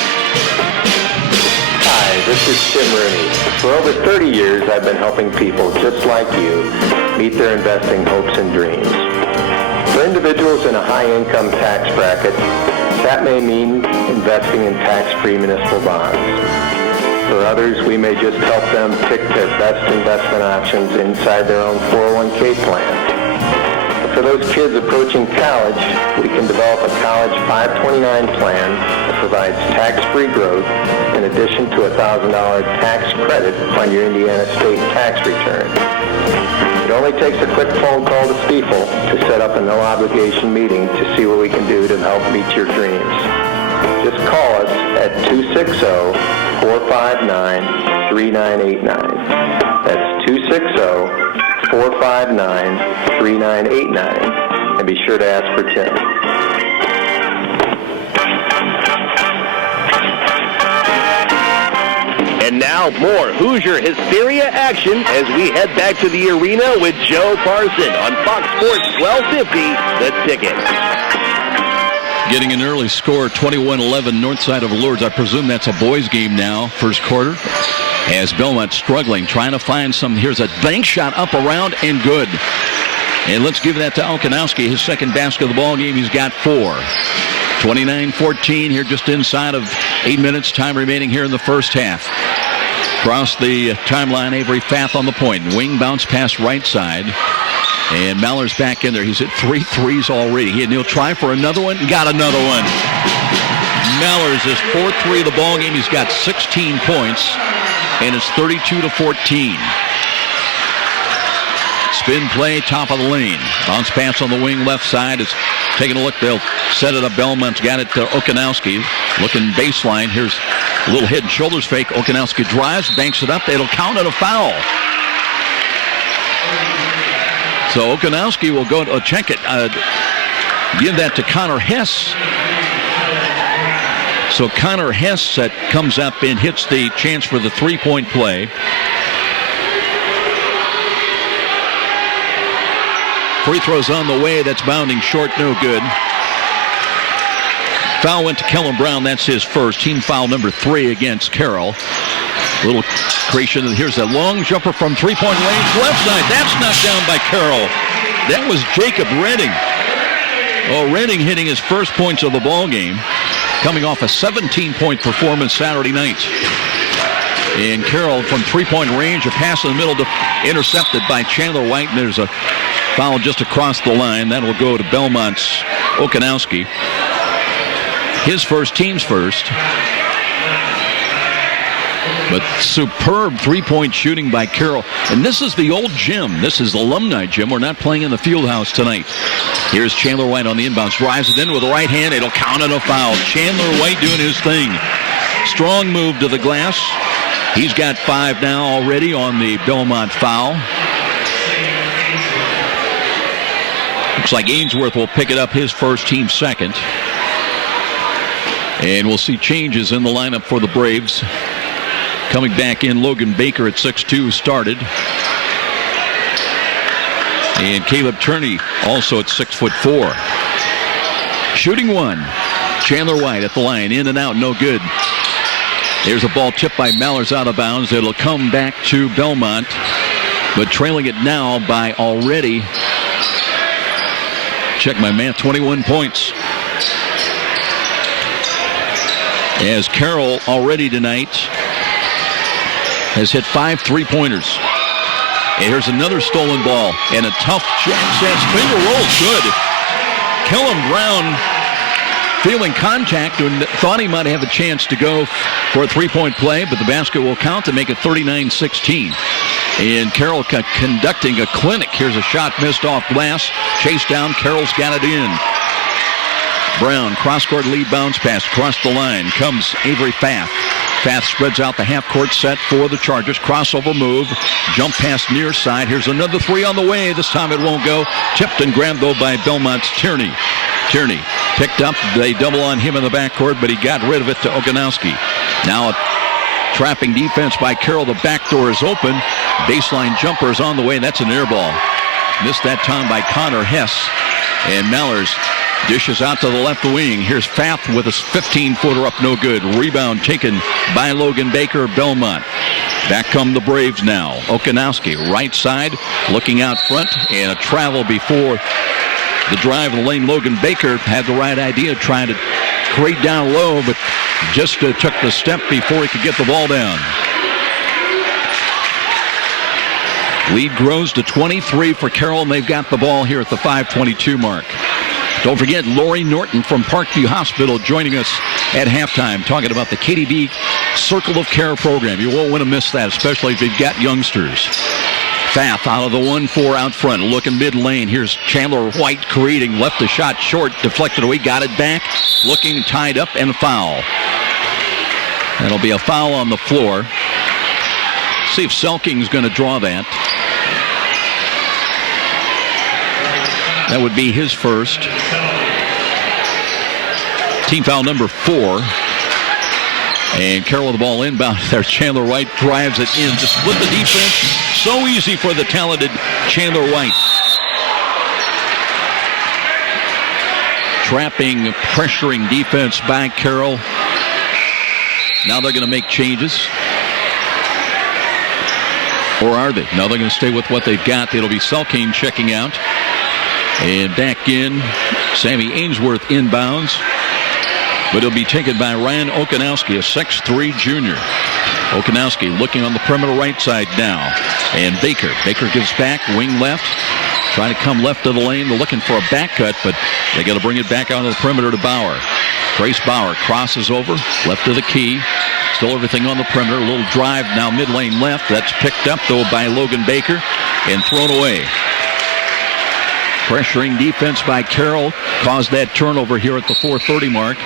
Hi, this is Tim Rooney. For over 30 years, I've been helping people just like you meet their investing hopes and dreams. For individuals in a high-income tax bracket, that may mean investing in tax-free municipal bonds. For others, we may just help them pick their best investment options inside their own 401k plan. For those kids approaching college, we can develop a college 529 plan that provides tax-free growth in addition to a $1,000 tax credit on your Indiana state tax return. It only takes a quick phone call to Stiefel to set up a no-obligation meeting to see what we can do to help meet your dreams. Just call us at 260-459-3989. That's 260-459-3989. And be sure to ask for Tim. And now more Hoosier Hysteria action as we head back to the arena with Joe Parson on Fox Sports 1250, The Ticket. Getting an early score, 21-11 north side of Lourdes. I presume that's a boys game now, first quarter. As Bellmont struggling, trying to find some. Here's a bank shot up around and good. And let's give that to Okanowski, his second basket of the ball game. He's got 4. 29-14 here, just inside of 8 minutes. Time remaining here in the first half. Across the timeline, Avery Fath on the point. Wing bounce pass right side. And Maller's back in there. He's hit 3 threes already. He'll try for another one. Got another one. Maller's his 4th three of the ball game. He's got 16 points. And it's 32-14. Spin play, top of the lane. Bounce pass on the wing left side. It's taking a look. They'll set it up. Bellmont's got it to Okanowski. Looking baseline. Here's a little head and shoulders fake. Okanowski drives, banks it up. It'll count at a foul. So Okanowski will go to check it. Give that to Connor Hess. So Connor Hess comes up and hits the chance for the three-point play. Free throws on the way. That's bounding short. No good. Foul went to Kellen Brown. That's his first. Team foul number 3 against Carroll. A little creation. Here's a long jumper from three-point range. Left side. That's knocked down by Carroll. That was Jacob Redding. Oh, Redding hitting his first points of the ball game, coming off a 17-point performance Saturday night. And Carroll from three-point range, a pass in the middle, intercepted by Chandler White. And there's a foul just across the line. That will go to Bellmont's Okanowski. his first, team's first. But superb three-point shooting by Carroll. And this is the old gym. This is the alumni gym. We're not playing in the field house tonight. Here's Chandler White on the inbounds. Drives it in with the right hand. It'll count on a foul. Chandler White doing his thing. Strong move to the glass. He's got 5 now already on the Bellmont foul. Looks like Ainsworth will pick it up, his first, team second. And we'll see changes in the lineup for the Braves. Coming back in, Logan Baker at 6'2", started. And Caleb Turney also at 6'4". Shooting one. Chandler White at the line, in and out, no good. There's a ball tipped by Mallers out of bounds. It'll come back to Bellmont, but trailing it now by already, check my math, 21 points. As Carroll already tonight has hit 5 3-pointers. And here's another stolen ball and a tough chance. Finger rolls good. Kellen Brown feeling contact and thought he might have a chance to go for a 3-point play, but the basket will count to make it 39-16. And Carroll conducting a clinic. Here's a shot missed off glass. Chase down. Carroll's got it in. Brown, cross-court lead bounce pass across the line. Comes Avery Fath. Fath spreads out the half-court set for the Chargers. Crossover move. Jump pass near side. Here's another 3 on the way. This time it won't go. Tipped and grabbed, though, by Bellmont's Tierney. Tierney picked up. They double on him in the backcourt, but he got rid of it to Oganowski. Now a trapping defense by Carroll. The back door is open. Baseline jumper is on the way. That's an air ball. Missed that time by Connor Hess. And Mallers dishes out to the left wing. Here's Fath with a 15-footer up, no good. Rebound taken by Logan Baker, Bellmont. Back come the Braves now. Okanowski, right side, looking out front, and a travel before the drive in the lane. Logan Baker had the right idea, trying to create down low, but just took the step before he could get the ball down. Lead grows to 23 for Carroll, and they've got the ball here at the 5:22 mark. Don't forget, Lori Norton from Parkview Hospital joining us at halftime, talking about the KDB Circle of Care program. You won't want to miss that, especially if you've got youngsters. Fath out of the 1-4 out front, looking mid-lane. Here's Chandler White creating, left the shot short, deflected away, got it back, looking tied up, and a foul. That'll be a foul on the floor. See if Selking's going to draw that. That would be his first. Team foul number 4. And Carroll with the ball inbound. There's Chandler White, drives it in to split the defense. So easy for the talented Chandler White. Trapping, pressuring defense by Carroll. Now they're going to make changes. Or are they? No, they're going to stay with what they've got. It'll be Selking checking out. And back in, Sammy Ainsworth inbounds. But it'll be taken by Ryan Okanowski, a 6'3 junior. Okanowski looking on the perimeter right side now. And Baker. Baker gives back, wing left. Trying to come left of the lane. They're looking for a back cut, but they got to bring it back out of the perimeter to Bauer. Grace Bauer crosses over, left of the key. Still everything on the perimeter. A little drive now mid-lane left. That's picked up, though, by Logan Baker and thrown away. Pressuring defense by Carroll caused that turnover here at the 4:30 mark.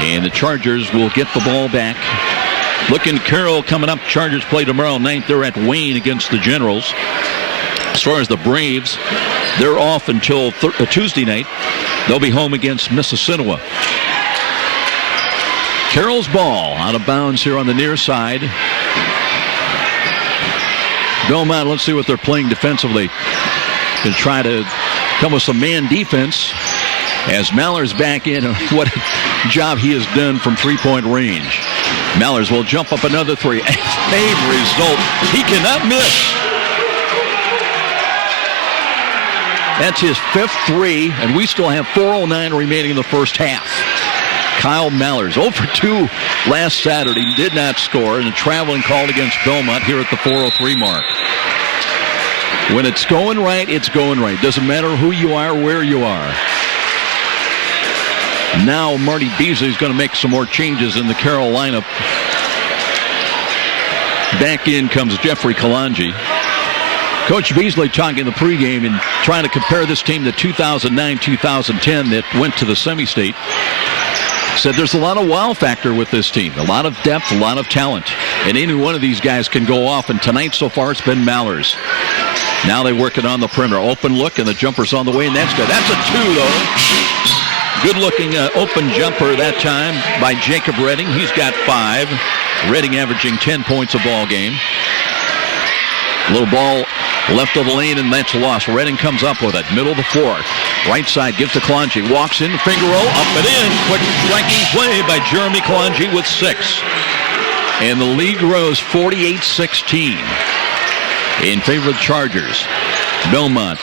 And the Chargers will get the ball back. Looking Carroll coming up. Chargers play tomorrow night. They're at Wayne against the Generals. As far as the Braves, they're off until Tuesday night. They'll be home against Mississinawa. Carroll's ball out of bounds here on the near side. Bellmont, let's see what they're playing defensively. Going to try to come with some man defense as Mallers back in. What a job he has done from three-point range. Mallers will jump up another 3. A fade result. He cannot miss. That's his 5th 3, and we still have 4:09 remaining in the first half. Kyle Mallers, 0 for 2 last Saturday, did not score, and a traveling called against Bellmont here at the 4:03 mark. When it's going right, it's going right. Doesn't matter who you are, where you are. Now Marty Beasley's going to make some more changes in the Carroll lineup. Back in comes Jeffrey Kalanji. Coach Beasley talking in the pregame and trying to compare this team to 2009-2010 that went to the semi-state. Said there's a lot of wow factor with this team, a lot of depth, a lot of talent, and any one of these guys can go off. And tonight so far it's been Mallers. Now they work it on the perimeter. Open look, and the jumper's on the way, and that's good. That's a 2, though. Good-looking open jumper that time by Jacob Redding. He's got 5. Redding averaging 10 points a ball game. Little ball left of the lane, and that's lost. Redding comes up with it. Middle of the floor. Right side gives to Kalanji. Walks in, finger roll, up and in. Quick striking play by Jeremy Kalanji with 6. And the lead grows 48-16 in favor of the Chargers. Bellmont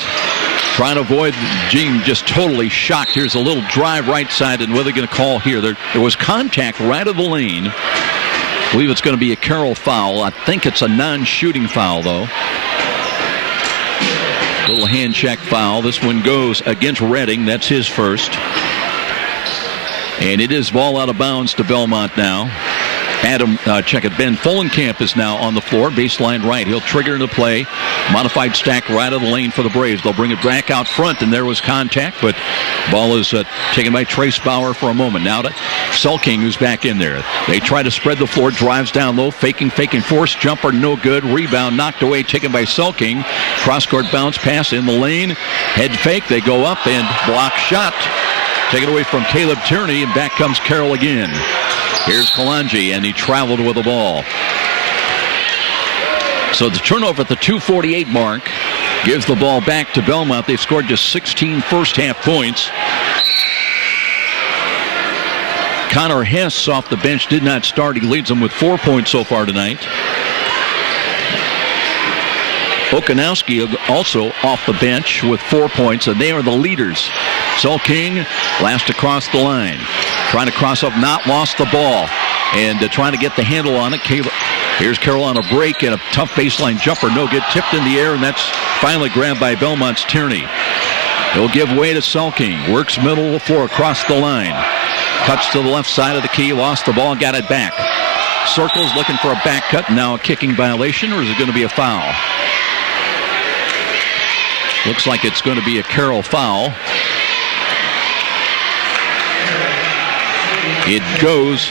trying to avoid Gene, just totally shocked. Here's a little drive right side, and what are they going to call here? There was contact right of the lane. I believe it's going to be a Carroll foul. I think it's a non-shooting foul, though. Little hand check foul. This one goes against Redding. That's his first. And it is ball out of bounds to Bellmont now. Check it. Ben Follenkamp is now on the floor. Baseline right. He'll trigger into play. Modified stack right of the lane for the Braves. They'll bring it back out front, and there was contact, but ball is taken by Trace Bauer for a moment. Now to Selking, who's back in there. They try to spread the floor. Drives down low. Faking. Force jumper. No good. Rebound knocked away. Taken by Selking. Cross-court bounce pass in the lane. Head fake. They go up and block shot. Taken away from Caleb Tierney, and back comes Carroll again. Here's Kalanji, and he traveled with the ball. So the turnover at the 2:48 mark gives the ball back to Bellmont. They've scored just 16 first-half points. Connor Hess off the bench did not start. He leads them with 4 points so far tonight. Okanowski also off the bench with 4 points, and they are the leaders. Selking last across the line. Trying to cross up, not lost the ball. And trying to get the handle on it. Here's Carroll on a break and a tough baseline jumper. No good. Tipped in the air, and that's finally grabbed by Bellmont's Tierney. He'll give way to Selking. Works middle of the floor across the line. Cuts to the left side of the key. Lost the ball, got it back. Circles looking for a back cut. Now a kicking violation, or is it going to be a foul? Looks like it's going to be a Carroll foul. It goes.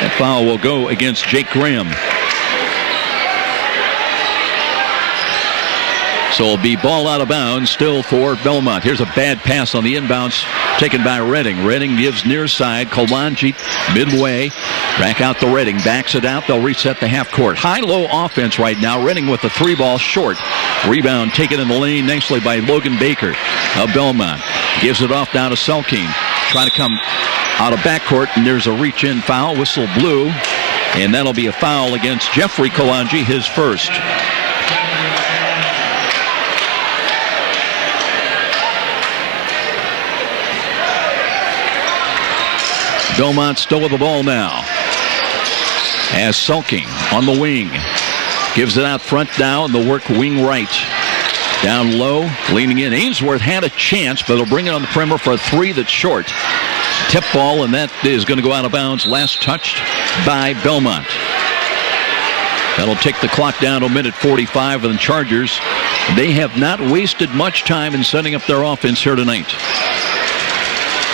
That foul will go against Jake Graham. So it'll be ball out of bounds still for Bellmont. Here's a bad pass on the inbounds taken by Redding. Redding gives near side. Kalanji midway. Back out to Redding. Backs it out. They'll reset the half court. High-low offense right now. Redding with the 3-ball short. Rebound taken in the lane nicely by Logan Baker of Bellmont. Gives it off down to Selking. Trying to come out of backcourt, and there's a reach-in foul. Whistle blew, and that'll be a foul against Jeffrey Kalanji, his first. Bellmont still with the ball now. As Selking on the wing. Gives it out front now, and the work wing right. Down low, leaning in. Ainsworth had a chance, but he'll bring it on the perimeter for a 3 that's short. Tip ball, and that is going to go out of bounds. Last touched by Bellmont. That'll take the clock down to a minute 45, and the Chargers, they have not wasted much time in setting up their offense here tonight.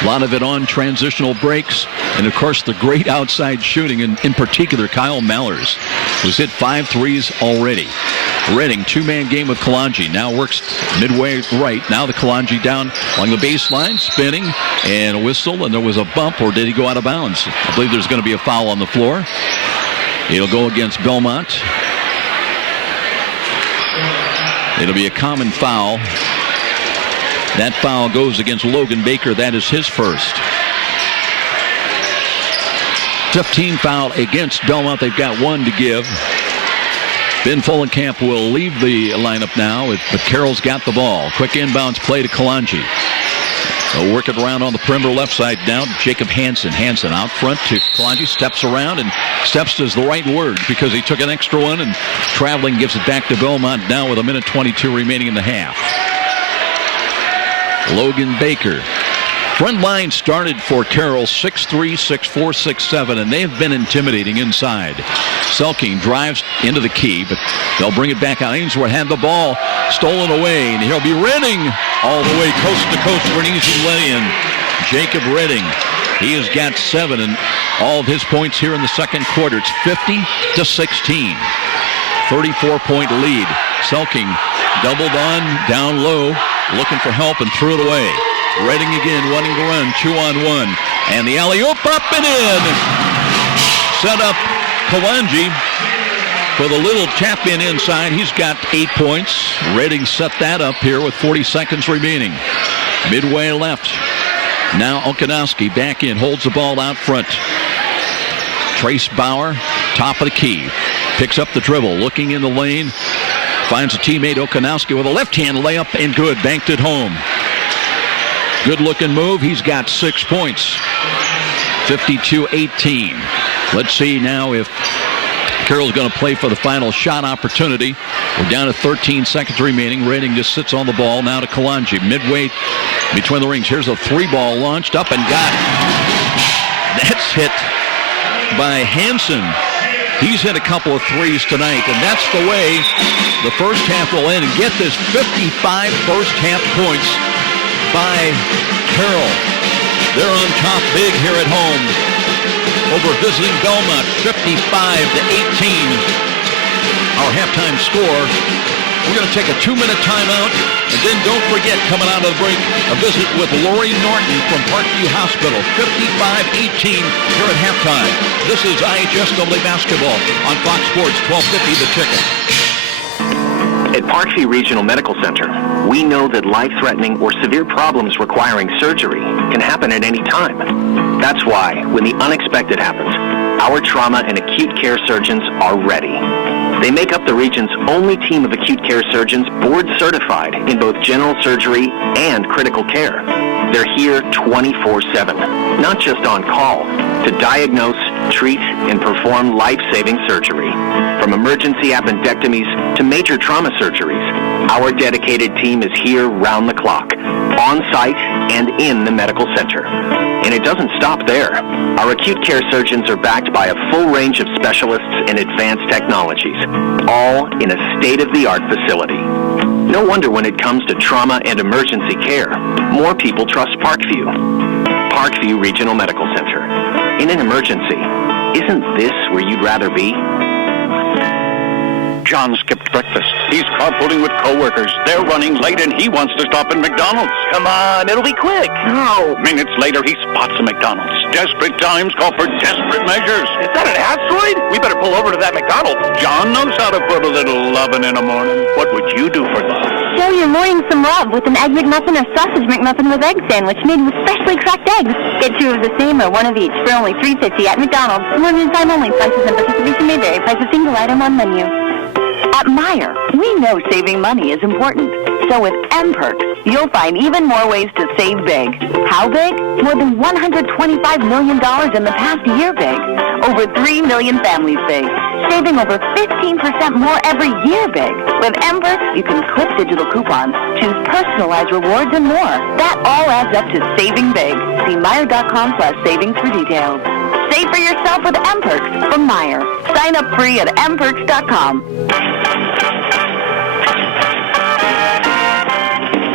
A lot of it on transitional breaks, and of course the great outside shooting, and in particular Kyle Mallers, who's hit 5 threes already. Redding, 2-man game with Kalanji. Now works midway right. Now the Kalanji down along the baseline, spinning, and a whistle, and there was a bump, or did he go out of bounds? I believe there's going to be a foul on the floor. It'll go against Bellmont. It'll be a common foul. That foul goes against Logan Baker. That is his first. 15 foul against Bellmont. They've got 1 to give. Ben Follenkamp will leave the lineup now, but Carroll's got the ball. Quick inbounds play to Kalanji. They'll work it around on the perimeter left side down. Jacob Hansen. Hansen out front to Kalanji. Steps around, and steps is the right word because he took an extra one, and traveling gives it back to Bellmont now with a minute 22 remaining in the half. Logan Baker. Front line started for Carroll 6'3", 6'4", 6'7", and they've been intimidating inside. Selking drives into the key, but they'll bring it back out. Ainsworth had the ball stolen away, and he'll be Redding all the way coast to coast for an easy lay-in. Jacob Redding, he has got 7 in all of his points here in the second quarter. It's 50-16. 34-point lead. Selking doubled on, down low, looking for help and threw it away. Redding again, wanting to run, 2-on-1. And the alley-oop up and in. Set up Kalanji for the little tap-in inside. He's got 8 points. Redding set that up here with 40 seconds remaining. Midway left. Now Okanowski back in, holds the ball out front. Trace Bauer, top of the key. Picks up the dribble, looking in the lane. Finds a teammate, Okanowski, with a left-hand layup and good. Banked it home. Good-looking move. He's got 6 points. 52-18. Let's see now if Carroll's going to play for the final shot opportunity. We're down to 13 seconds remaining. Redding just sits on the ball. Now to Kalanji. Midway between the rings. Here's a 3-ball launched up and got it. That's hit by Hansen. He's hit a couple of threes tonight, and that's the way the first half will end. And get this, 55 first half points by Carroll. They're on top big here at home over visiting Bellmont, 55-18. Our halftime score. We're going to take a 2-minute timeout, and then don't forget, coming out of the break, a visit with Lori Norton from Parkview Hospital. 55-18 here at halftime. This is IHSAA basketball on Fox Sports 1250 The Ticket. At Parkview Regional Medical Center, we know that life-threatening or severe problems requiring surgery can happen at any time. That's why, when the unexpected happens, our trauma and acute care surgeons are ready. They make up the region's only team of acute care surgeons board certified in both general surgery and critical care. They're here 24/7, not just on call, to diagnose, treat, and perform life-saving surgery. From emergency appendectomies to major trauma surgeries, our dedicated team is here round the clock, on site and in the medical center. And it doesn't stop there. Our acute care surgeons are backed by a full range of specialists and advanced technologies, all in a state-of-the-art facility. No wonder when it comes to trauma and emergency care, more people trust Parkview. Parkview Regional Medical Center. In an emergency, isn't this where you'd rather be? John skipped breakfast. He's carpooling with coworkers. They're running late and he wants to stop at McDonald's. Come on, it'll be quick. No. Minutes later, he spots a McDonald's. Desperate times call for desperate measures. Is that an asteroid? We better pull over to that McDonald's. John knows how to put a little lovin' in the morning. What would you do for love? Show your morning some love with an Egg McMuffin or Sausage McMuffin with Egg sandwich made with freshly cracked eggs. Get 2 of the same or 1 of each for only $3.50 at McDonald's. Limited time only. Prices and participation may vary. Price of single item on menu. At Meijer, we know saving money is important. So with M-Perks, you'll find even more ways to save big. How big? More than $125 million in the past year big. Over 3 million families big. Saving over 15% more every year big. With M-Perks, you can clip digital coupons, choose personalized rewards, and more. That all adds up to saving big. See Meijer.com/savings for details. Save for yourself with M-Perks from Meijer. Sign up free at mperks.com.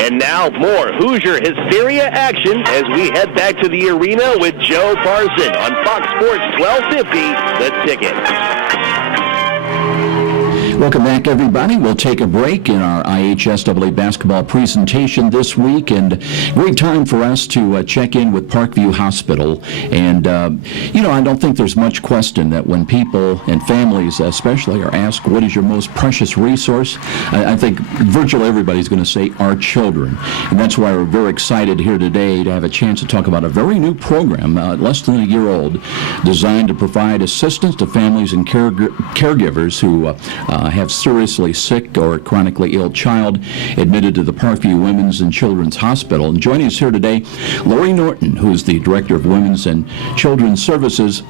And now more Hoosier Hysteria action as we head back to the arena with Joe Parson on Fox Sports 1250, The Ticket. Welcome back, everybody. We'll take a break in our IHSAA basketball presentation this week, and great time for us to check in with Parkview Hospital. And, I don't think there's much question that when people and families especially are asked, what is your most precious resource? I think virtually everybody's going to say our children. And that's why we're very excited here today to have a chance to talk about a very new program, less than a year old, designed to provide assistance to families and caregivers who have seriously sick or chronically ill child admitted to the Parkview Women's and Children's Hospital. And joining us here today, Lori Norton, who is the Director of Women's and Children's Services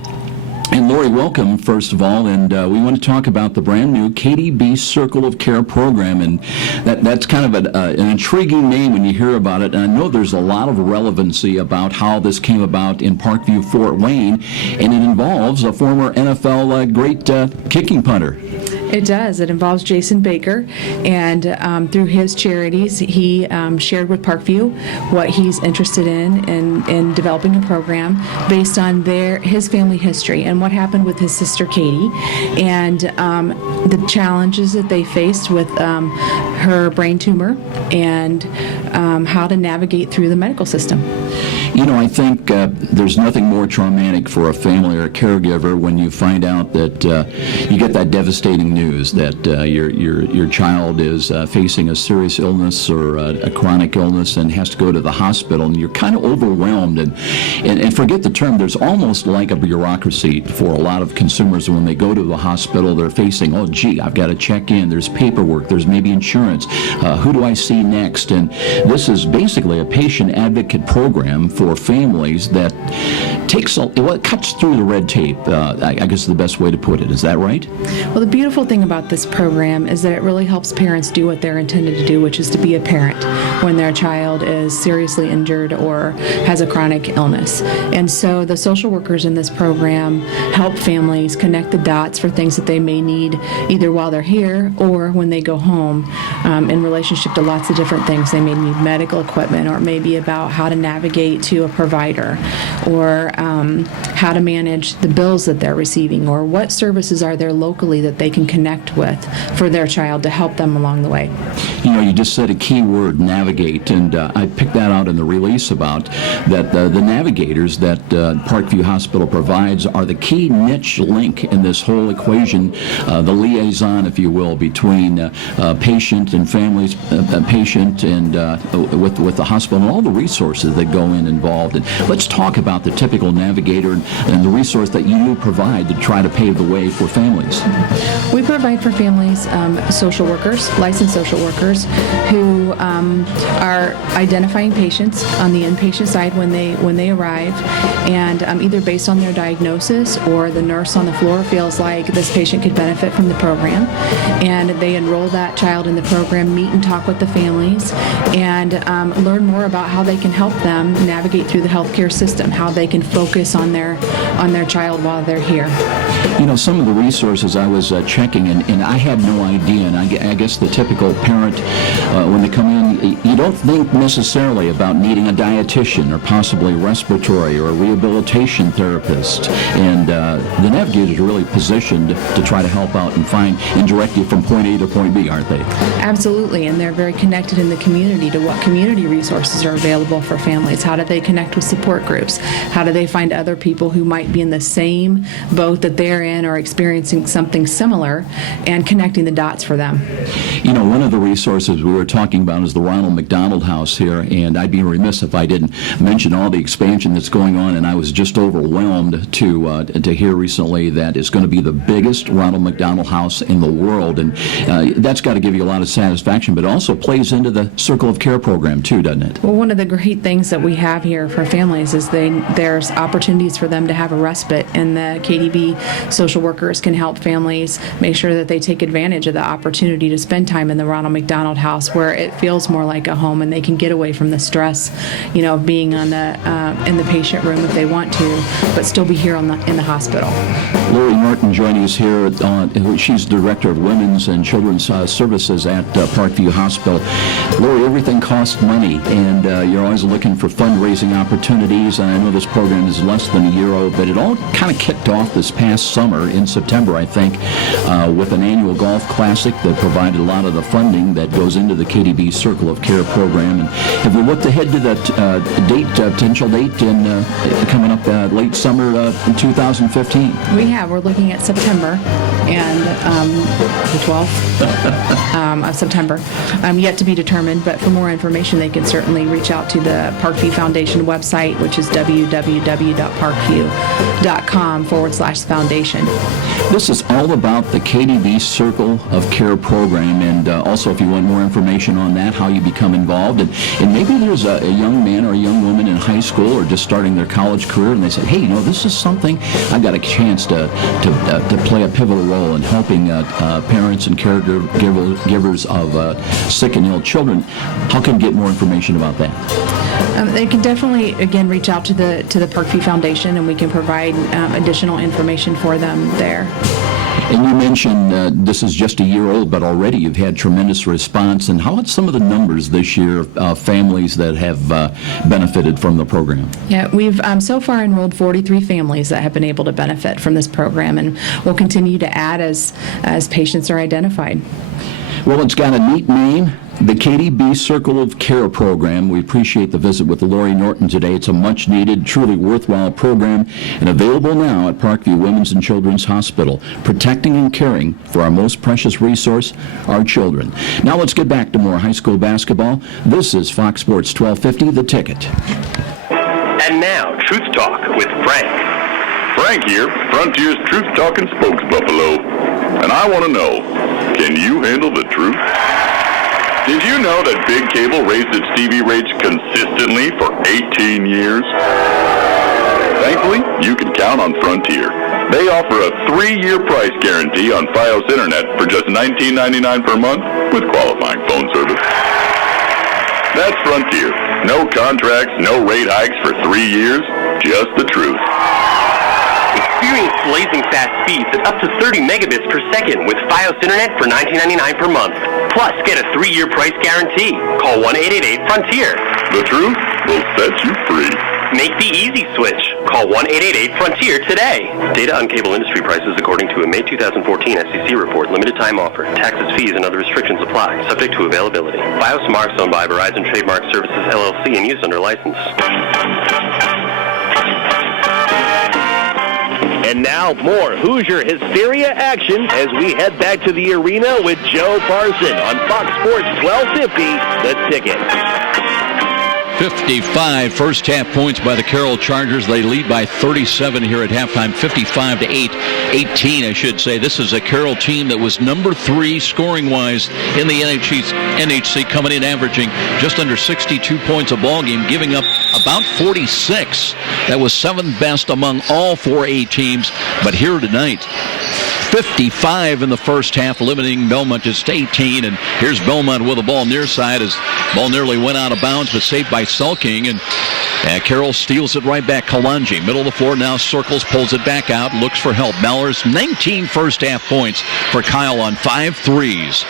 And Lori, welcome, first of all, and we want to talk about the brand new KDB Circle of Care program, and that's kind of an intriguing name when you hear about it, and I know there's a lot of relevancy about how this came about in Parkview, Fort Wayne, and it involves a former NFL great kicking punter. It does. It involves Jason Baker, and through his charities, he shared with Parkview what he's interested in developing a program based on his family history and what happened with his sister Katie, and the challenges that they faced with her brain tumor, and how to navigate through the medical system. You know, I think there's nothing more traumatic for a family or a caregiver when you find out that you get that devastating news that your child is facing a serious illness or a chronic illness and has to go to the hospital, and you're kind of overwhelmed. And forget the term, there's almost like a bureaucracy for a lot of consumers. When they go to the hospital, they're facing, oh, gee, I've got to check in. There's paperwork. There's maybe insurance. Who do I see next? And this is basically a patient advocate program for families that cuts through the red tape, I guess is the best way to put it. Is that right? Well, the beautiful thing about this program is that it really helps parents do what they're intended to do, which is to be a parent when their child is seriously injured or has a chronic illness. And so the social workers in this program help families connect the dots for things that they may need either while they're here or when they go home, in relationship to lots of different things. They may need medical equipment, or it may be about how to navigate to a provider, or how to manage the bills that they're receiving, or what services are there locally that they can connect with for their child to help them along the way. You know, you just said a key word, navigate, and I picked that out in the release about that the navigators that Parkview Hospital provides are the key niche link in this whole equation, the liaison, if you will, between patient and families, patient and with the hospital, and all the resources that go in involved. And let's talk about the typical navigator and the resource that you provide to try to pave the way for families. We provide for families social workers, licensed social workers, who are identifying patients on the inpatient side when they arrive, and either based on their diagnosis or the nurse on the floor feels like this patient could benefit from the program, and they enroll that child in the program, meet and talk with the families, and learn more about how they can help them navigate through the healthcare system, how they can focus on their child while they're here. You know, some of the resources I was checking, and I had no idea, and I guess the typical parent, when they come in, you don't think necessarily about needing a dietitian or possibly respiratory or a rehabilitation therapist, and the navigators are really positioned to try to help out and direct you from point A to point B, aren't they? Absolutely, and they're very connected in the community to what community resources are available for families. How do they connect with support groups? How do they find other people who might be in the same boat that they're in or experiencing something similar, and connecting the dots for them? You know, one of the resources we were talking about is the Ronald McDonald House here, and I'd be remiss if I didn't mention all the expansion that's going on, and I was just overwhelmed to hear recently that it's going to be the biggest Ronald McDonald House in the world, and that's got to give you a lot of satisfaction, but it also plays into the Circle of Care program too, doesn't it? Well, one of the great things that we have here for families is there's opportunities for them to have a respite, and the KDB social workers can help families make sure that they take advantage of the opportunity to spend time in the Ronald McDonald House, where it feels more like a home, and they can get away from the stress, of being in the patient room if they want to, but still be here in the hospital. Lori Norton joining us here. She's Director of Women's and Children's Services at Parkview Hospital. Lori, everything costs money, and you're always looking for fundraising opportunities. And I know this program is less than a year old, but it all kind of kicked off this past summer in September, I think, with an annual golf classic that provided a lot of the funding that goes into the KDB Circle of Care program. And have we looked ahead to that potential date coming up late summer in 2015? We have. We're looking at September, and the 12th of September. Yet to be determined, but for more information, they can certainly reach out to the Parkview Foundation website, which is www.parkview.com/foundation. This is all about the KDB Circle of Care program, and also if you want more information on that, how you become involved, and maybe there's a young man or a young woman in high school or just starting their college career, and they say, hey, this is something, I've got a chance to play a pivotal role in helping parents and caregivers of sick and ill children. How can we get more information about that? They can definitely, again, reach out to the Parkview Foundation, and we can provide additional information for them there. And you mentioned this is just a year old, but already you've had tremendous response. And how about some of the numbers this year of families that have benefited from the program? Yeah, we've so far enrolled 43 families that have been able to benefit from this program, and we'll continue to add as patients are identified. Well, it's got a neat name, the KDB Circle of Care program. We appreciate the visit with Lori Norton today. It's a much-needed, truly worthwhile program, and available now at Parkview Women's and Children's Hospital, protecting and caring for our most precious resource, our children. Now let's get back to more high school basketball. This is Fox Sports 1250, The Ticket. And now, Truth Talk with Frank. Frank here, Frontier's Truth Talking spokesbuffalo. And I want to know, can you handle the truth? Did you know that Big Cable raised its TV rates consistently for 18 years? Thankfully, you can count on Frontier. They offer a 3-year price guarantee on Fios Internet for just $19.99 per month with qualifying phone service. That's Frontier. No contracts, no rate hikes for 3 years, just the truth. Experience blazing fast speeds at up to 30 megabits per second with Fios Internet for $19.99 per month. Plus, get a 3-year price guarantee. Call 1-888-FRONTIER. The truth will set you free. Make the easy switch. Call 1-888-FRONTIER today. Data on cable industry prices according to a May 2014 FCC report. Limited time offer. Taxes, fees, and other restrictions apply. Subject to availability. Fios marks owned by Verizon Trademark Services, LLC, and used under license. And now, more Hoosier hysteria action as we head back to the arena with Joe Parson on Fox Sports 1250, The Ticket. 55 first-half points by the Carroll Chargers. They lead by 37 here at halftime, 55-18, I should say. This is a Carroll team that was number 3 scoring-wise in the NHC, coming in averaging just under 62 points a ball game, giving up about 46. That was 7th best among all 4A teams. But here tonight, 55 in the first half, limiting Bellmont just to 18. And here's Bellmont with the ball near side as ball nearly went out of bounds, but saved by Selking. And Carroll steals it right back. Kalanji, middle of the floor, now circles, pulls it back out, looks for help. Mallers, 19 first half points for Kyle on 5 threes.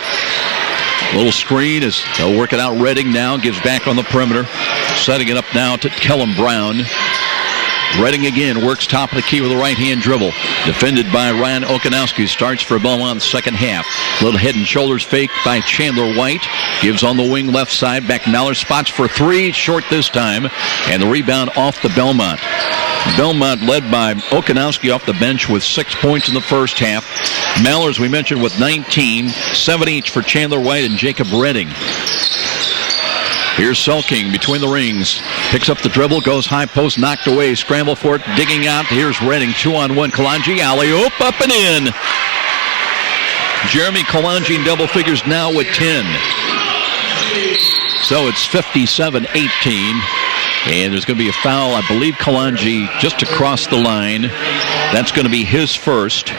Little screen as they'll work it out. Redding now gives back on the perimeter. Setting it up now to Kellen Brown. Redding again works top of the key with a right-hand dribble. Defended by Ryan Okanowski. Starts for Bellmont in the second half. Little head and shoulders fake by Chandler White. Gives on the wing left side. Back Mallard spots for 3. Short this time. And the rebound off the Bellmont. Bellmont led by Okanowski off the bench with 6 points in the first half. Mallard, we mentioned, with 19. 7 each for Chandler White and Jacob Redding. Here's Selking between the rings. Picks up the dribble, goes high post, knocked away. Scramble for it, digging out. Here's Redding, 2-on-1. Kalanji, alley-oop, up and in. Jeremy Kalanji in double figures now with 10. So it's 57-18. And there's going to be a foul, I believe, Kalanji just across the line. That's going to be his first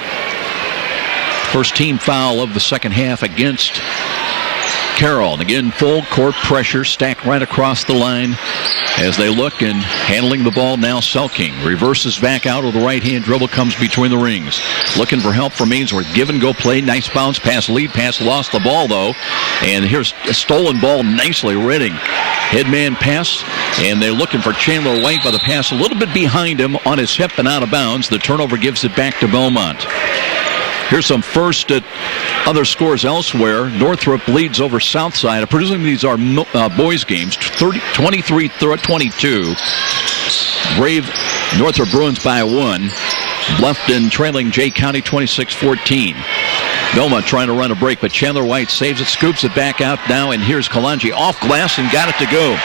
team foul of the second half against Carroll. And again, full court pressure stacked right across the line as they look, and handling the ball now Selking. Reverses back out with the right-hand dribble, comes between the rings. Looking for help from Ainsworth. Give and go play. Nice bounce pass, lead pass, lost the ball though. And here's a stolen ball nicely. Redding. Headman pass, and they're looking for Chandler White, but the pass a little bit behind him on his hip and out of bounds. The turnover gives it back to Bellmont. Here's some first at other scores elsewhere. Northrop leads over Southside. Presumably these are boys games, 23-22. Brave Northrop Bruins by 1. Bluffton trailing Jay County 26-14. Bellmont trying to run a break, but Chandler White saves it, scoops it back out now, and here's Kalanji off glass and got it to go.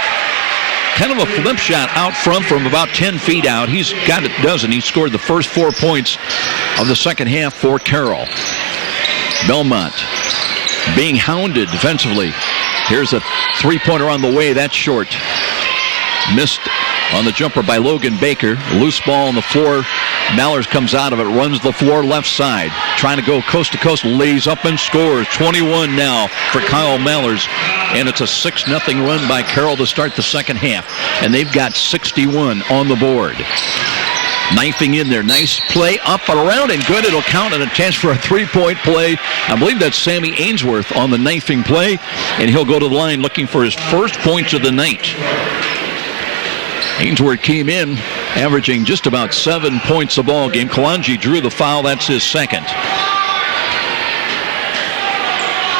Kind of a flip shot out front from about 10 feet out. He's got it, doesn't he? Scored the first 4 points of the second half for Carroll. Bellmont being hounded defensively. Here's a three-pointer on the way. That's short. Missed on the jumper by Logan Baker. Loose ball on the floor. Mallers comes out of it, runs the floor left side. Trying to go coast to coast, lays up and scores. 21 now for Kyle Mallers. And it's a 6-0 run by Carroll to start the second half. And they've got 61 on the board. Knifing in there. Nice play up and around and good. It'll count and a chance for a 3-point play. I believe that's Sammy Ainsworth on the knifing play. And he'll go to the line looking for his first points of the night. Ainsworth came in averaging just about 7 points a ball game. Kalanji drew the foul. That's his second.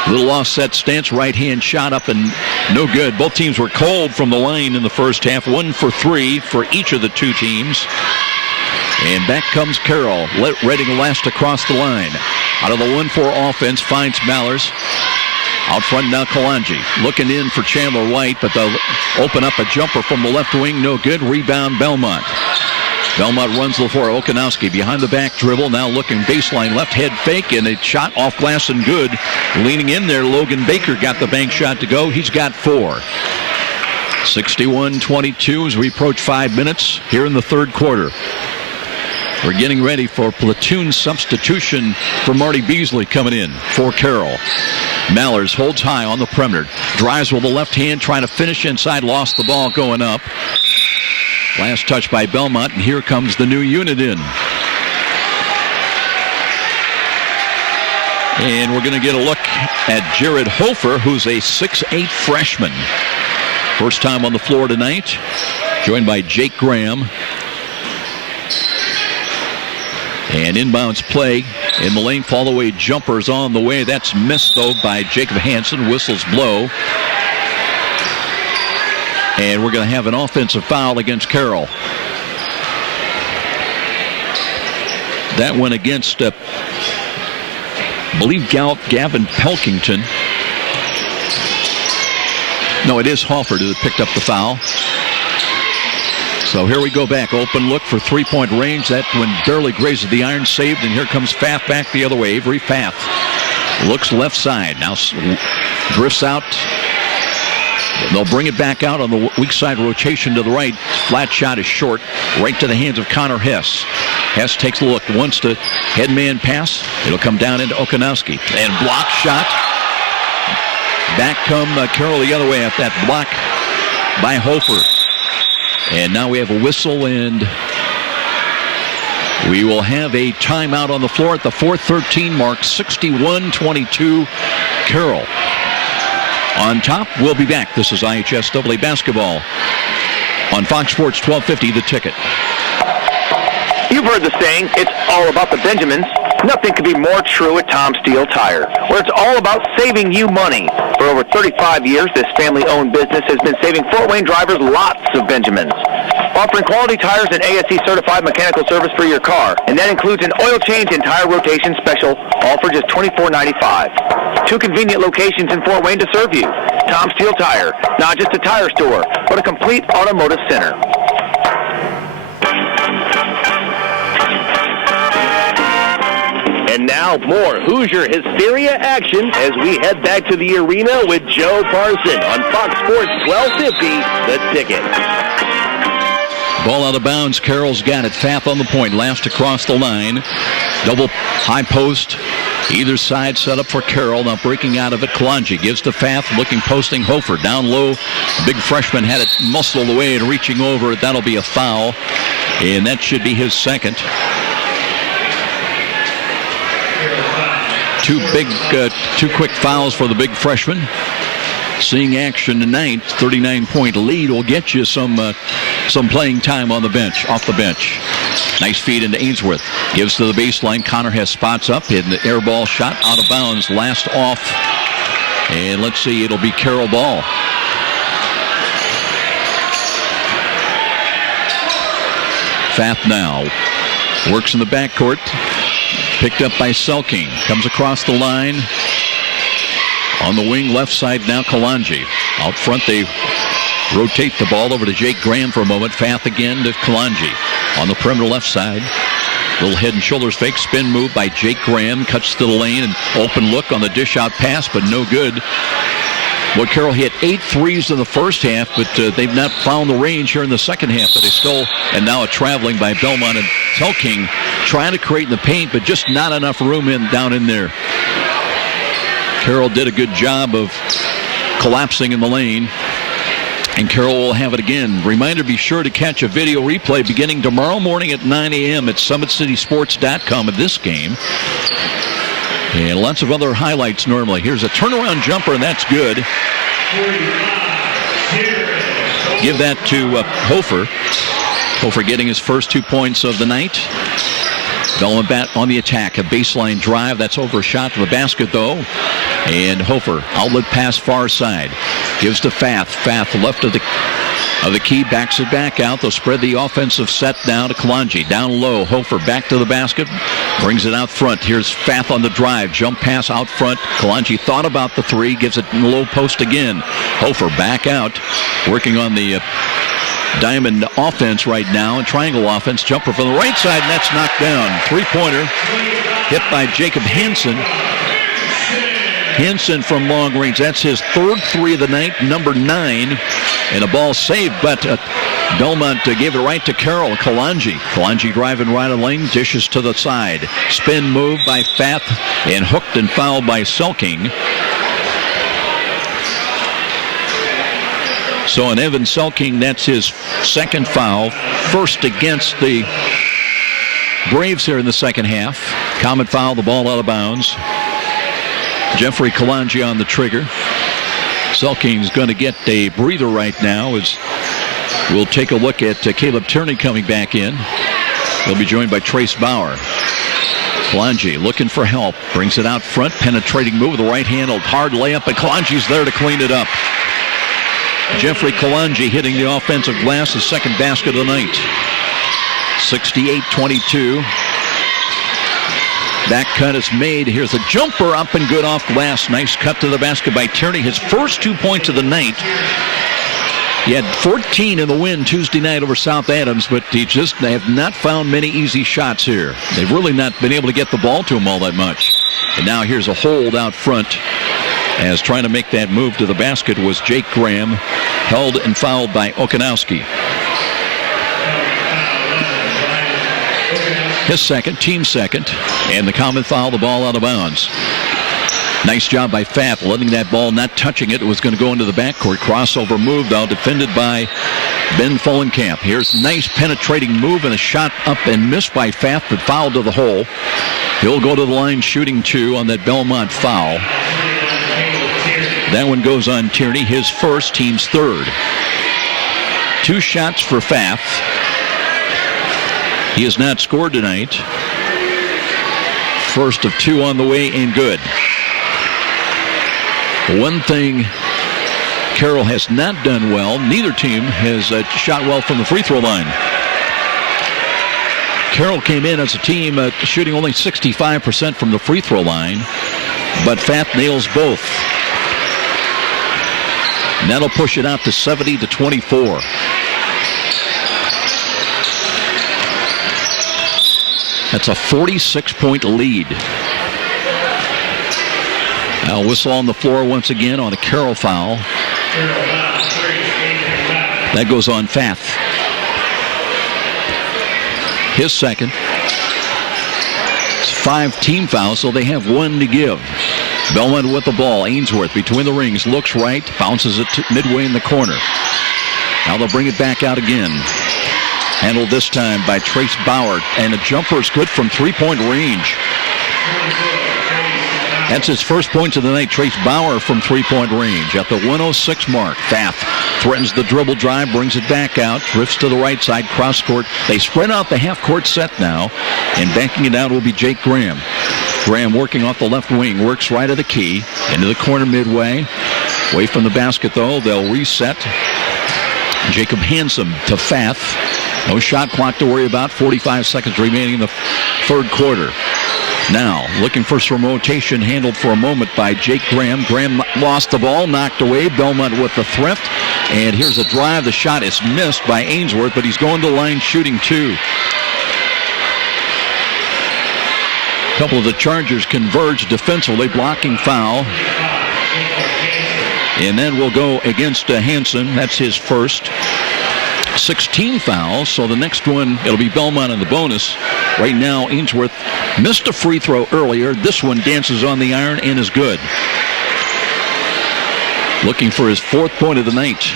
Little offset stance, right hand shot up and no good. Both teams were cold from the line in the first half. 1 for 3 for each of the two teams. And back comes Carroll, ready last across the line. Out of the 1-4 offense, finds Mallers. Out front now Kalanji, looking in for Chandler White, but they'll open up a jumper from the left wing, no good. Rebound Bellmont. Bellmont runs the floor. Okanowski behind the back dribble, now looking baseline left, head fake, and a shot off glass and good. Leaning in there, Logan Baker got the bank shot to go. He's got 4. 61-22 as we approach 5 minutes here in the third quarter. We're getting ready for platoon substitution for Marty Beasley coming in for Carroll. Mallers holds high on the perimeter. Drives with the left hand, trying to finish inside. Lost the ball going up. Last touch by Bellmont, and here comes the new unit in. And we're going to get a look at Jared Hofer, who's a 6'8 freshman. First time on the floor tonight, joined by Jake Graham. And inbounds play in the lane. Fall away jumpers on the way. That's missed, though, by Jacob Hansen. Whistles blow. And we're going to have an offensive foul against Carroll. That went against, I believe, Gavin Pelkington. No, it is Hofford who picked up the foul. So here we go back. Open look for three-point range. That one barely grazes the iron, saved, and here comes Pfaff back the other way. Avery Pfaff looks left side. Now drifts out. They'll bring it back out on the weak side rotation to the right. Flat shot is short, right to the hands of Connor Hess. Hess takes a look, wants to head man pass. It'll come down into Okanowski. And block shot. Back come Carroll the other way at that block by Hofer. And now we have a whistle, and we will have a timeout on the floor at the 4:13 mark. 61-22 Carroll. On top, we'll be back. This is IHSAA basketball on Fox Sports 1250, The Ticket. You've heard the saying, it's all about the Benjamins. Nothing could be more true at Tom Steele Tire, where it's all about saving you money. For over 35 years, this family-owned business has been saving Fort Wayne drivers lots of Benjamins. Offering quality tires and ASE-certified mechanical service for your car, and that includes an oil change and tire rotation special, all for just $24.95. 2 convenient locations in Fort Wayne to serve you. Tom Steele Tire, not just a tire store, but a complete automotive center. And now more Hoosier Hysteria action as we head back to the arena with Joe Parson on Fox Sports 1250, The Ticket. Ball out of bounds. Carroll's got it. Pfaff on the point. Last across the line. Double high post. Either side set up for Carroll. Now breaking out of it. Kalanji gives to Pfaff. Looking, posting Hofer. Down low. Big freshman had it muscled away and reaching over. That'll be a foul. And that should be his second. Two quick fouls for the big freshman. Seeing action tonight, 39-point lead will get you some playing time on the bench, off the bench. Nice feed into Ainsworth. Gives to the baseline. Connor has spots up. In the air ball shot out of bounds. Last off. And let's see, it'll be Carroll ball. Pfaff now works in the backcourt. Picked up by Selking. Comes across the line. On the wing, left side now, Kalanji. Out front, they rotate the ball over to Jake Graham for a moment. Pfaff again to Kalanji. On the perimeter left side. Little head and shoulders fake. Spin move by Jake Graham. Cuts to the lane and open look on the dish out pass, but no good. Well, Carroll hit 8 threes in the first half, but they've not found the range here in the second half. But they still, and now a traveling by Bellmont and Selking, trying to create in the paint, but just not enough room down in there. Carroll did a good job of collapsing in the lane, and Carroll will have it again. Reminder, be sure to catch a video replay beginning tomorrow morning at 9 a.m. at SummitCitySports.com of this game. And lots of other highlights normally. Here's a turnaround jumper, and that's good. Give that to Hofer. Hofer getting his first 2 points of the night. Bellmont bat on the attack. A baseline drive. That's over a shot to the basket, though. And Hofer, outlet pass far side. Gives to Fath. Fath left of the key, backs it back out. They'll spread the offensive set down to Kalanji. Down low, Hofer back to the basket. Brings it out front. Here's Fath on the drive. Jump pass out front. Kalanji thought about the three. Gives it in the low post again. Hofer back out. Working on the diamond offense right now, and triangle offense. Jumper from the right side, and that's knocked down. Three-pointer hit by Jacob Hansen. Hansen from long range. That's his third three of the night, number 9. And a ball saved, but Bellmont gave it right to Carroll. Kalanji. Kalanji driving right of lane, dishes to the side. Spin move by Fath, and hooked and fouled by Selking. So on Evan Selking, that's his second foul. First against the Braves here in the second half. Common foul, the ball out of bounds. Jeffrey Kalanji on the trigger. Selking's going to get a breather right now as we'll take a look at Caleb Tierney coming back in. He'll be joined by Trace Bauer. Kalanji looking for help. Brings it out front. Penetrating move with the right hand. Hard layup, and Kalanji's there to clean it up. Jeffrey Kalanji hitting the offensive glass, his second basket of the night. 68-22. Back cut is made. Here's a jumper up and good off glass. Nice cut to the basket by Tierney. His first 2 points of the night. He had 14 in the win Tuesday night over South Adams, but they have not found many easy shots here. They've really not been able to get the ball to him all that much. And now here's a hold out front, as trying to make that move to the basket was Jake Graham, held and fouled by Okanowski. His second, team second, and the common foul, the ball out of bounds. Nice job by Fath, letting that ball, not touching it. It was going to go into the backcourt. Crossover move, though, defended by Ben Follenkamp. Here's nice penetrating move and a shot up and missed by Fath, but fouled to the hole. He'll go to the line shooting 2 on that Bellmont foul. That one goes on Tierney, his first, team's third. 2 shots for Fath. He has not scored tonight. First of 2 on the way and good. One thing Carroll has not done well, neither team has shot well from the free throw line. Carroll came in as a team shooting only 65% from the free throw line, but Fath nails both. And that'll push it out to 70-24. That's a 46-point lead. Now whistle on the floor once again on a Carroll foul. That goes on Fath. His second. It's 5 team fouls, so they have 1 to give. Bellmont with the ball. Ainsworth between the rings. Looks right. Bounces it to midway in the corner. Now they'll bring it back out again. Handled this time by Trace Bauer. And the jumper is good from 3-point range. That's his first points of the night. Trace Bauer from 3-point range at the 106 mark. Fath threatens the dribble drive, brings it back out, drifts to the right side, cross court. They spread out the half-court set now, and backing it out will be Jake Graham. Graham working off the left wing, works right of the key, into the corner midway. Away from the basket, though, they'll reset. Jacob Hansen to Fath. No shot clock to worry about. 45 seconds remaining in the third quarter. Now, looking for some rotation, handled for a moment by Jake Graham. Graham lost the ball, knocked away. Bellmont with the thrift. And here's a drive. The shot is missed by Ainsworth, but he's going to the line shooting 2. A couple of the Chargers converge defensively, blocking foul. And then we'll go against Hansen. That's his first. 16 fouls, so the next one, it'll be Bellmont in the bonus. Right now, Ainsworth missed a free throw earlier. This one dances on the iron and is good. Looking for his 4th point of the night.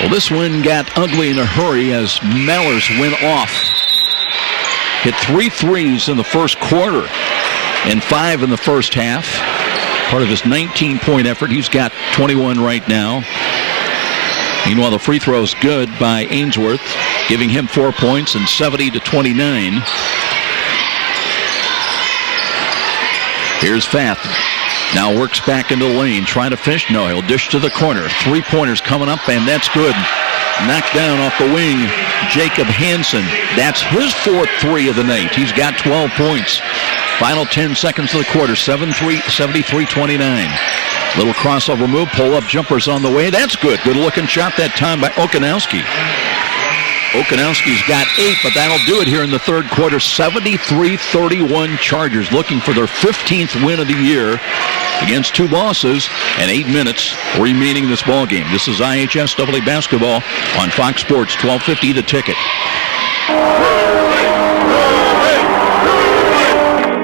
Well, this one got ugly in a hurry as Mallers went off. Hit 3 threes in the first quarter and 5 in the first half. Part of his 19-point effort. He's got 21 right now. Meanwhile, the free throw is good by Ainsworth, giving him 4 points and 70-29. Here's Fath. Now works back into the lane, trying to finish. No, he'll dish to the corner. 3-pointers coming up, and that's good. Knocked down off the wing, Jacob Hansen. That's his 4th three of the night. He's got 12 points. Final 10 seconds of the quarter, 73-29. Little crossover move, pull-up jumpers on the way. That's good. Good-looking shot that time by Okanowski. Okanowski's got 8, but that'll do it here in the third quarter. 73-31 Chargers looking for their 15th win of the year against 2 losses and 8 minutes remaining in this ball game. This is IHSAA basketball on Fox Sports, 1250 The Ticket.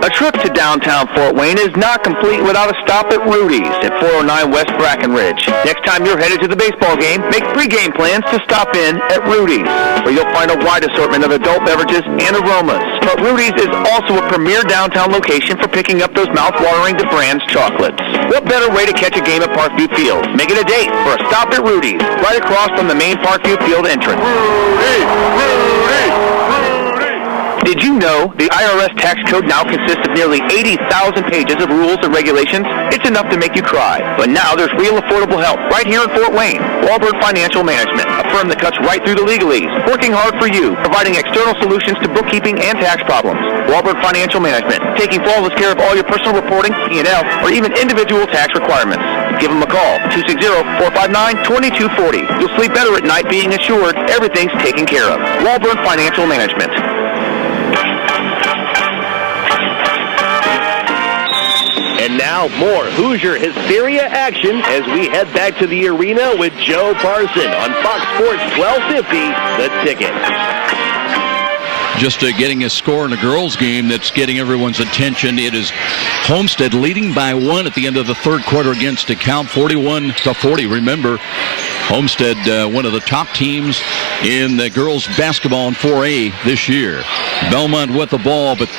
A trip to downtown Fort Wayne is not complete without a stop at Rudy's at 409 West Brackenridge. Next time you're headed to the baseball game, make pregame plans to stop in at Rudy's, where you'll find a wide assortment of adult beverages and aromas. But Rudy's is also a premier downtown location for picking up those mouth-watering DeBrand's chocolates. What better way to catch a game at Parkview Field? Make it a date for a stop at Rudy's, right across from the main Parkview Field entrance. Did you know the IRS tax code now consists of nearly 80,000 pages of rules and regulations? It's enough to make you cry. But now there's real affordable help right here in Fort Wayne. Walburn Financial Management, a firm that cuts right through the legalese, working hard for you, providing external solutions to bookkeeping and tax problems. Walburn Financial Management, taking flawless care of all your personal reporting, P&L, or even individual tax requirements. Give them a call, 260-459-2240. You'll sleep better at night being assured everything's taken care of. Walburn Financial Management. And now more Hoosier Hysteria action as we head back to the arena with Joe Parson on Fox Sports 1250, The Ticket. Just getting a score in a girls' game that's getting everyone's attention. It is Homestead leading by 1 at the end of the third quarter against DeKalb, 41-40. Remember, Homestead, one of the top teams in the girls' basketball in 4A this year. Bellmont with the ball, but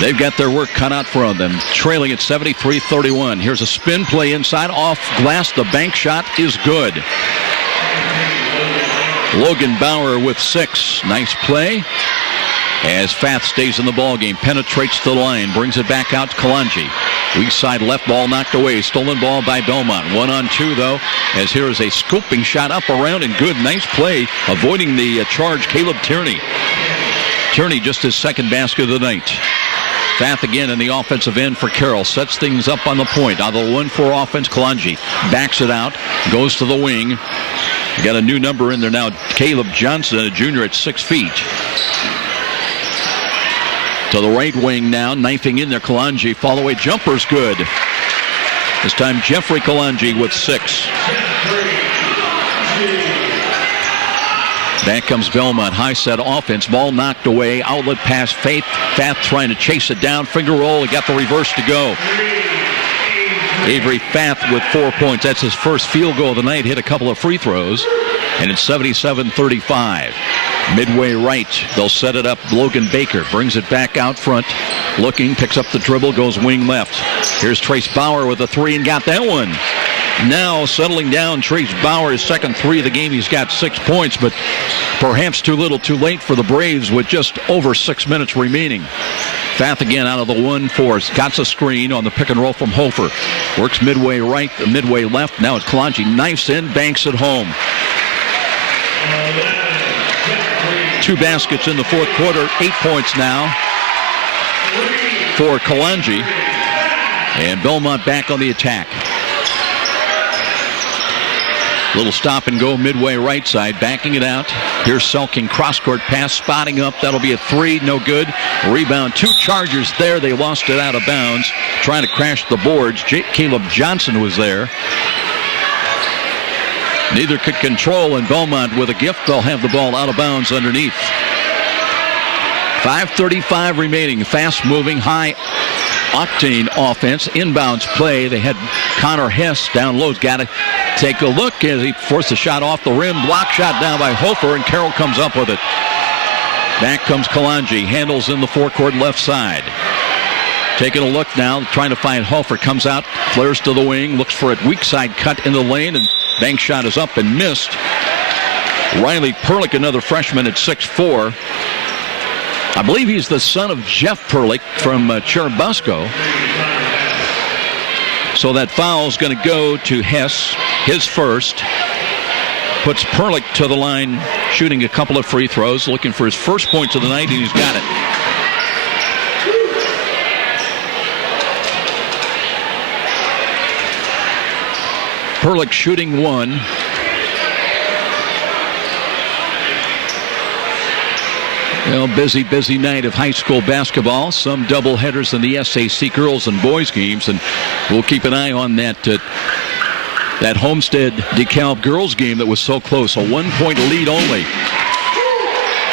they've got their work cut out for them. Trailing at 73-31. Here's a spin play inside, off glass. The bank shot is good. Logan Bauer with 6. Nice play. As Fath stays in the ball game, penetrates the line, brings it back out to Kalanji. Weak side left, ball knocked away. Stolen ball by Bellmont. 1-on-2 though, as here is a scooping shot up around and good. Nice play, avoiding the charge. Caleb Tierney. Tierney just his 2nd basket of the night. Fath again in the offensive end for Carroll. Sets things up on the point. Out of the 1-4 offense, Kalanji backs it out, goes to the wing. You got a new number in there now, Caleb Johnson, a junior at 6 feet. To the right wing now, knifing in there, Kalanji. Fall-away jumper's good. This time, Jeffrey Kalanji with 6. Back comes Bellmont. High set offense. Ball knocked away. Outlet pass. Fath trying to chase it down. Finger roll. He got the reverse to go. Avery Fath with 4 points. That's his first field goal of the night. Hit a couple of free throws. And it's 77-35. Midway right. They'll set it up. Logan Baker brings it back out front. Looking. Picks up the dribble. Goes wing left. Here's Trace Bauer with a 3 and got that one. Now settling down, Trace Bauer, his 2nd 3 of the game. He's got 6 points, but perhaps too little too late for the Braves with just over 6 minutes remaining. Fath again out of the 1-4. Got a screen on the pick and roll from Hofer. Works midway right, midway left. Now it's Kalanji. Knifes in, banks it home. 2 baskets in the fourth quarter. 8 points now for Kalanji. And Bellmont back on the attack. Little stop and go midway right side, backing it out. Here's Selking, cross-court pass, spotting up. That'll be a 3, no good. Rebound, 2 Chargers there. They lost it out of bounds, trying to crash the boards. Caleb Johnson was there. Neither could control, and Bellmont with a gift. They'll have the ball out of bounds underneath. 5:35 remaining. Fast-moving, high-octane offense. Inbounds play. They had Connor Hess down low. Got to take a look as he forced a shot off the rim. Block shot down by Hofer, and Carroll comes up with it. Back comes Kalanji. Handles in the forecourt left side. Taking a look now, trying to find Hofer. Comes out, flares to the wing, looks for a weak side cut in the lane, and bank shot is up and missed. Riley Perlick, another freshman at 6'4". I believe he's the son of Jeff Perlick from Churubusco. So that foul's going to go to Hess, his first. Puts Perlick to the line, shooting a couple of free throws, looking for his first points of the night, and he's got it. Perlick shooting 1. Well, busy night of high school basketball. Some doubleheaders in the SAC girls and boys games, and we'll keep an eye on that Homestead DeKalb girls game that was so close. A 1-point lead only.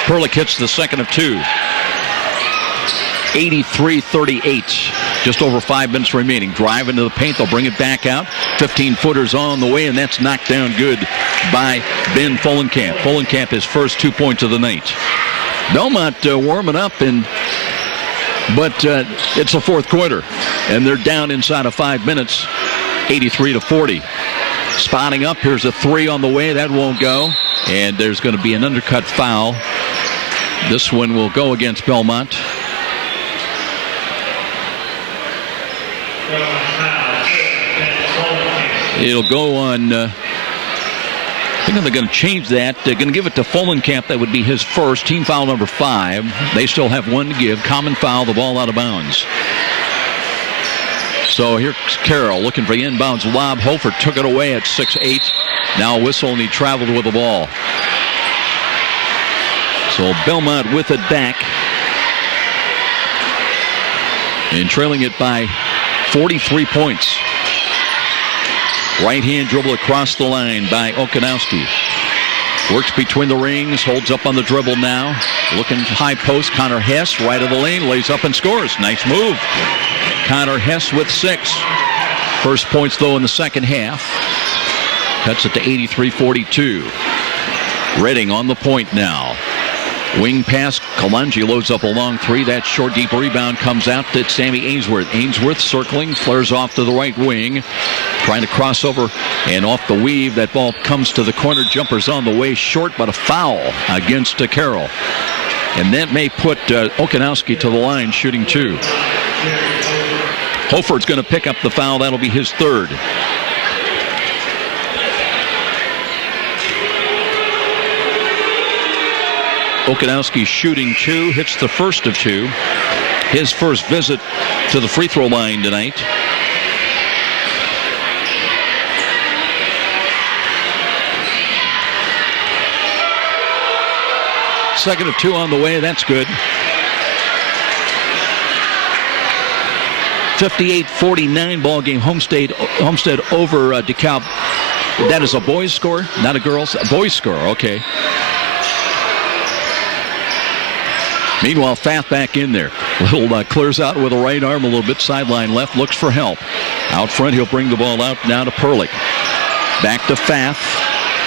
Perlick hits the second of 2. 83-38. Just over 5 minutes remaining. Drive into the paint. They'll bring it back out. 15-footers on the way, and that's knocked down good by Ben Follenkamp. Follenkamp, his first 2 points of the night. Bellmont warming up, but it's the fourth quarter, and they're down inside of 5 minutes, 83-40. Spotting up. Here's a 3 on the way. That won't go, and there's going to be an undercut foul. This one will go against Bellmont. It'll go on. I think they're going to change that. They're going to give it to Follenkamp. That would be his first. Team foul number 5. They still have 1 to give. Common foul, the ball out of bounds. So here's Carroll looking for the inbounds lob. Hofer took it away at 6'8". Now a whistle, and he traveled with the ball. So Bellmont with it back. And trailing it by 43 points. Right-hand dribble across the line by Okanowski. Works between the rings, holds up on the dribble now. Looking high post, Connor Hess, right of the lane, lays up and scores. Nice move. Connor Hess with 6. First points, though, in the second half. Cuts it to 83-42. Redding on the point now. Wing pass, Kalanji loads up a long 3. That short, deep rebound comes out to Sammy Ainsworth. Ainsworth circling, flares off to the right wing. Trying to cross over, and off the weave. That ball comes to the corner. Jumper's on the way, short, but a foul against Carroll. And that may put Okanowski to the line, shooting 2. Hofer's going to pick up the foul. That'll be his third. Okanowski shooting 2, hits the first of 2. His first visit to the free throw line tonight. Second of 2 on the way. That's good. 58-49 ball game. Homestead over DeKalb. That is a boys score, not a girls. A boys score. Okay. Meanwhile, Fath back in there. Little clears out with a right arm a little bit. Sideline left. Looks for help. Out front, he'll bring the ball out now to Perlick. Back to Fath.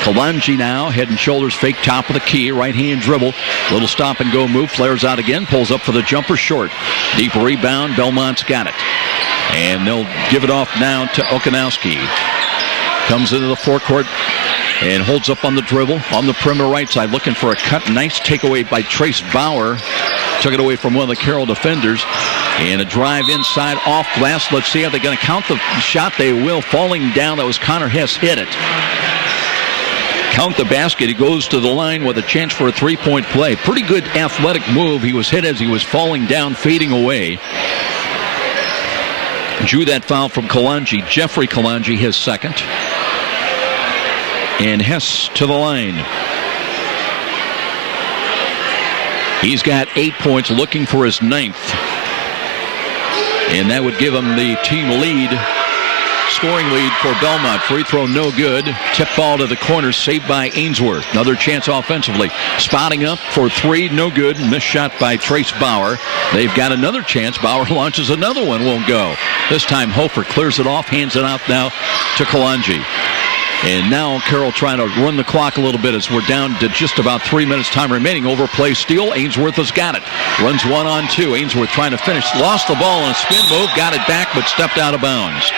Kalanji now, head and shoulders, fake top of the key, right-hand dribble. Little stop and go move, flares out again, pulls up for the jumper, short. Deep rebound, Bellmont's got it. And they'll give it off now to Okanowski. Comes into the forecourt and holds up on the dribble, on the perimeter right side, looking for a cut. Nice takeaway by Trace Bauer. Took it away from one of the Carroll defenders. And a drive inside, off glass. Let's see how they're going to count the shot. They will. Falling down, that was Connor Hess, hit it. Count the basket. He goes to the line with a chance for a 3-point play. Pretty good athletic move. He was hit as he was falling down, fading away. Drew that foul from Kalanji. Jeffrey Kalanji, his second. And Hess to the line. He's got 8 points, looking for his 9th. And that would give him the team lead, scoring lead for Bellmont. Free throw no good. Tip ball to the corner, saved by Ainsworth. Another chance offensively. Spotting up for 3, no good. Missed shot by Trace Bauer. They've got another chance. Bauer launches another one, won't go. This time Hofer clears it off, hands it out now to Kalanji. And now Carroll trying to run the clock a little bit as we're down to just about 3 minutes time remaining. Overplay steal. Ainsworth has got it. Runs 1-on-2. Ainsworth trying to finish. Lost the ball on a spin move. Got it back but stepped out of bounds.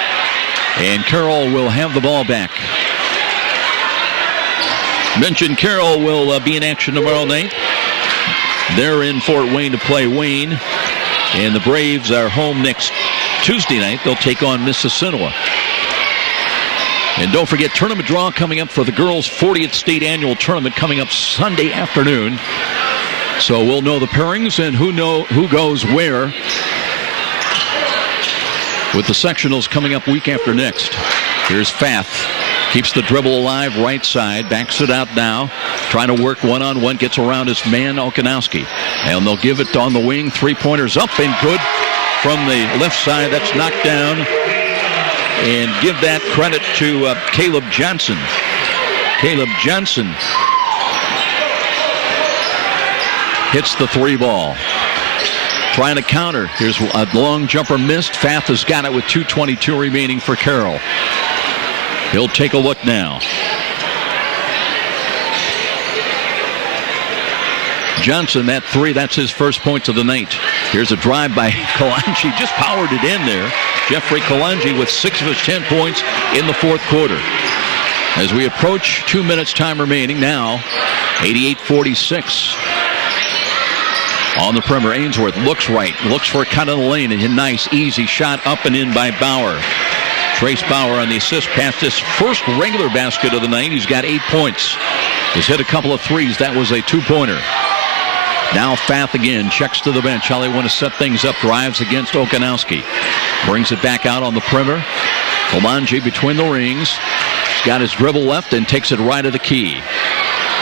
And Carroll will have the ball back. Mentioned Carroll will be in action tomorrow night. They're in Fort Wayne to play Wayne. And the Braves are home next Tuesday night. They'll take on Mississinawa. And don't forget, tournament draw coming up for the girls' 40th state annual tournament coming up Sunday afternoon. So we'll know the pairings and who goes where with the sectionals coming up week after next. Here's Fath. Keeps the dribble alive, right side. Backs it out now. Trying to work one-on-one. Gets around his man, Okanowski. And they'll give it on the wing. 3-pointers up and good from the left side. That's knocked down. And give that credit to Caleb Johnson. Caleb Johnson hits the 3 ball. Trying to counter. Here's a long jumper missed. Fath has got it with 2:22 remaining for Carroll. He'll take a look now. Johnson, that 3, that's his first points of the night. Here's a drive by Kalanji. Just powered it in there. Jeffrey Kalanji with 6 of his 10 points in the 4th quarter. As we approach 2 minutes time remaining now, 88-46. On the perimeter, Ainsworth looks right, looks for a cut in the lane, and a nice, easy shot up and in by Bauer. Trace Bauer on the assist past his first regular basket of the night. He's got 8 points. He's hit a couple of threes. That was a 2-pointer. Now Fath again, checks to the bench. How they want to set things up. Drives against Okanowski. Brings it back out on the perimeter. Kalanji between the rings. He's got his dribble left and takes it right at the key.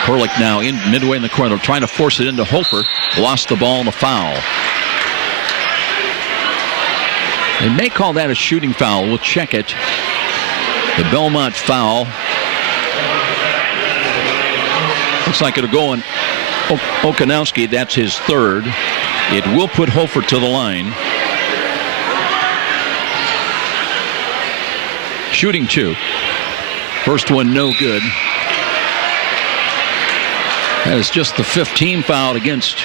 Perlick now in midway in the corner, trying to force it into Hofer. Lost the ball and a foul. They may call that a shooting foul. We'll check it. The Bellmont foul. Looks like it'll go on Okanowski. That's his 3rd. It will put Hofer to the line. Shooting 2. First one no good. That is just the 15 foul against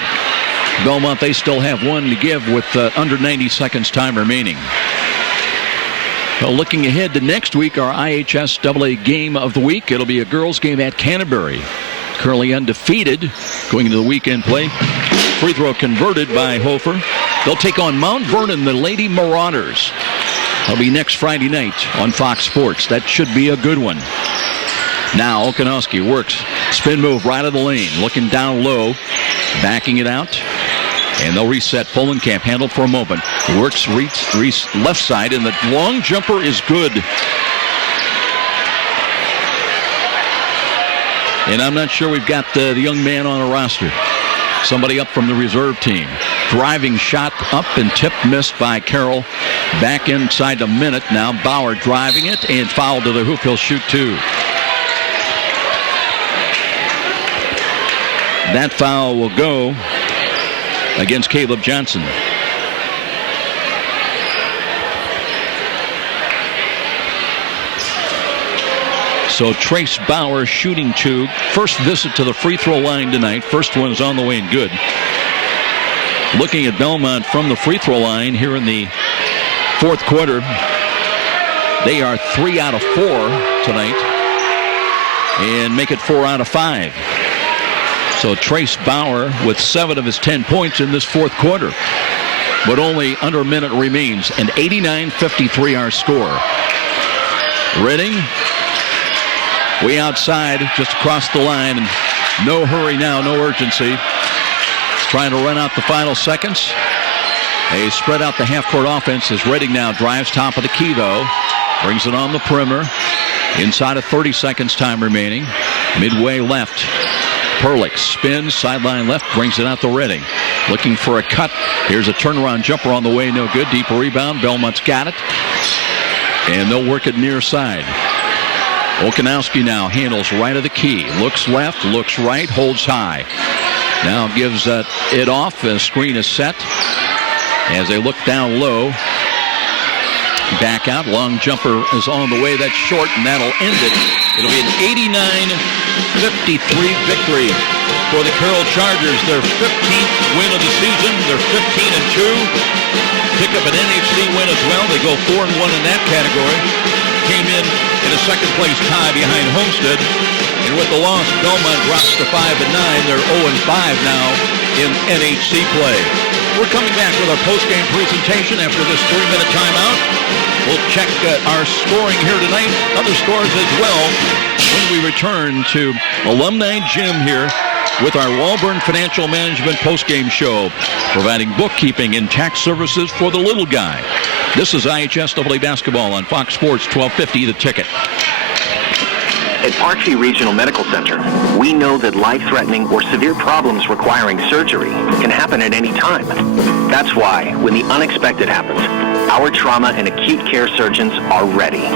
Bellmont. They still have 1 to give with under 90 seconds time remaining. Well, looking ahead to next week, our IHSAA game of the week. It'll be a girls game at Canterbury. Currently undefeated going into the weekend play. Free throw converted by Hofer. They'll take on Mount Vernon, the Lady Marauders. That'll be next Friday night on Fox Sports. That should be a good one. Now Okanowski works. Spin move right of the lane. Looking down low. Backing it out. And they'll reset. Polenkamp handled for a moment. Works left side, and the long jumper is good. And I'm not sure we've got the young man on a roster. Somebody up from the reserve team. Driving shot up and tip missed by Carroll. Back inside a minute now. Bauer driving it and foul to the hoop. He'll shoot 2. That foul will go against Caleb Johnson. So Trace Bauer shooting 2. First visit to the free throw line tonight. First one is on the way and good. Looking at Bellmont from the free throw line here in the 4th quarter. They are 3 out of 4 tonight and make it 4 out of 5. So Trace Bauer with 7 of his 10 points in this 4th quarter. But only under a minute remains. And 89-53 our score. Redding way outside, just across the line. And no hurry now, no urgency. Trying to run out the final seconds. They spread out the half-court offense as Redding now drives top of the key, though. Brings it on the perimeter. Inside of 30 seconds time remaining. Midway left. Perlich spins, sideline left, brings it out to Redding. Looking for a cut. Here's a turnaround jumper on the way, no good. Deep rebound, Bellmont's got it. And they'll work it near side. Okanowski now handles right of the key. Looks left, looks right, holds high. Now gives it off. The screen is set. As they look down low. Back out. Long jumper is on the way. That's short, and that'll end it. It'll be an 89-53 victory for the Carroll Chargers. Their 15th win of the season. They're 15-2. Pick up an NHC win as well. They go 4-1 in that category. Came in a second-place tie behind Homestead. And with the loss, Bellmont drops to 5-9. They're 0-5 now in NHC play. We're coming back with our post-game presentation after this 3-minute timeout. We'll check our scoring here tonight, other scores as well, when we return to Alumni Gym here with our Walburn Financial Management post-game show, providing bookkeeping and tax services for the little guy. This is IHSAA basketball on Fox Sports 1250, The Ticket. At Parkview Regional Medical Center, we know that life-threatening or severe problems requiring surgery can happen at any time. That's why, when the unexpected happens, our trauma and acute care surgeons are ready.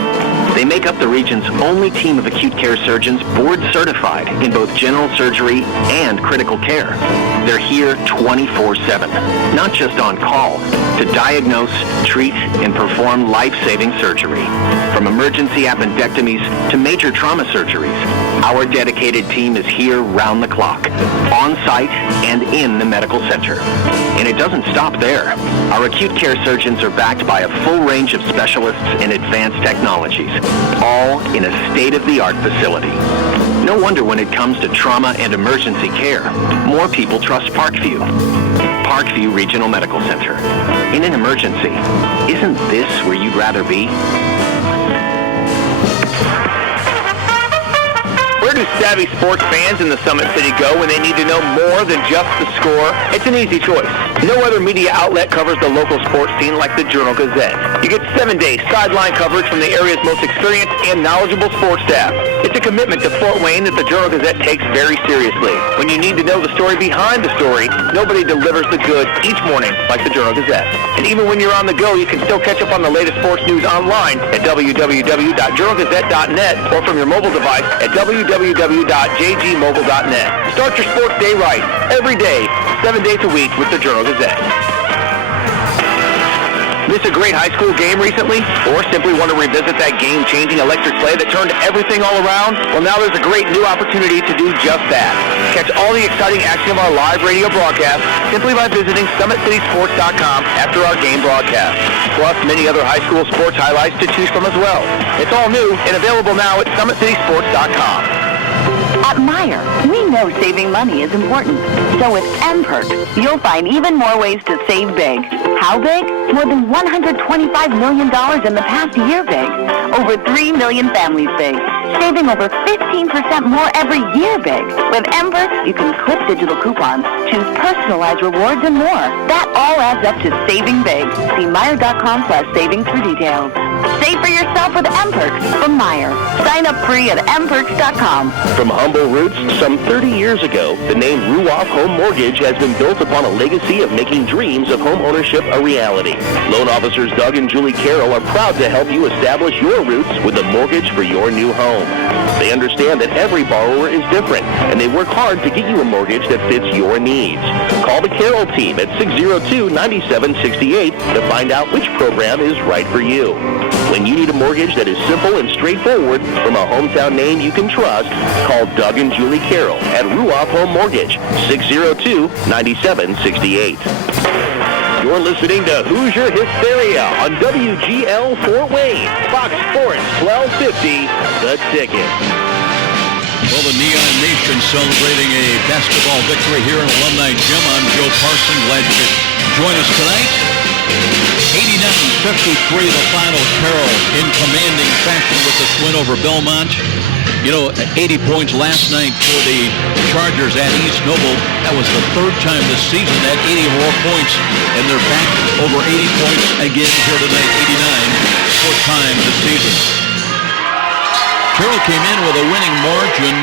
They make up the region's only team of acute care surgeons board certified in both general surgery and critical care. They're here 24/7, not just on call, to diagnose, treat, and perform life-saving surgery. From emergency appendectomies to major trauma surgeries, our dedicated team is here round the clock, on site and in the medical center. And it doesn't stop there. Our acute care surgeons are backed by a full range of specialists and advanced technologies, all in a state-of-the-art facility. No wonder when it comes to trauma and emergency care, more people trust Parkview. Parkview Regional Medical Center. In an emergency, isn't this where you'd rather be? Where do savvy sports fans in the Summit City go when they need to know more than just the score? It's an easy choice. No other media outlet covers the local sports scene like the Journal-Gazette. You get 7-day sideline coverage from the area's most experienced and knowledgeable sports staff. It's a commitment to Fort Wayne that the Journal-Gazette takes very seriously. When you need to know the story behind the story, nobody delivers the good each morning like the Journal-Gazette. And even when you're on the go, you can still catch up on the latest sports news online at www.journalgazette.net or from your mobile device at www.jgmobile.net. Start your sports day right, every day, 7 days a week with the Journal-Gazette. Miss a great high school game recently? Or simply want to revisit that game-changing electric sleigh that turned everything all around? Well, now there's a great new opportunity to do just that. Catch all the exciting action of our live radio broadcast simply by visiting SummitCitySports.com after our game broadcast. Plus, many other high school sports highlights to choose from as well. It's all new and available now at SummitCitySports.com. At Meijer, we know saving money is important. So with M-Perks, you'll find even more ways to save big. How big? More than $125 million in the past year big. Over 3 million families big. Saving over 15% more every year big. With M-Perks, you can clip digital coupons, choose personalized rewards, and more. That all adds up to saving big. See Meijer.com/savings for details. Save for yourself with M-Perks from Meijer. Sign up free at mperks.com. From humble roots some 30 years ago, the name Ruoff Home Mortgage has been built upon a legacy of making dreams of home ownership a reality. Loan officers Doug and Julie Carroll are proud to help you establish your roots with a mortgage for your new home. They understand that every borrower is different, and they work hard to get you a mortgage that fits your needs. Call the Carroll team at 602-9768 to find out which program is right for you. When you need a mortgage that is simple and straightforward from a hometown name you can trust, call Doug and Julie Carroll at Ruoff Home Mortgage, 602-9768. You're listening to Hoosier Hysteria on WGL Fort Wayne, Fox Sports 1250, The Ticket. Well, the Neon Nation celebrating a basketball victory here in Alumni Gym. I'm Joe Parson. Glad you could join us tonight. 89-53, the final. Carroll in commanding fashion with this win over Bellmont. You know, 80 points last night for the Chargers at East Noble. That was the third time this season at 80 or more points, and they're back over 80 points again here tonight, 89, fourth time this season. Carroll came in with a winning margin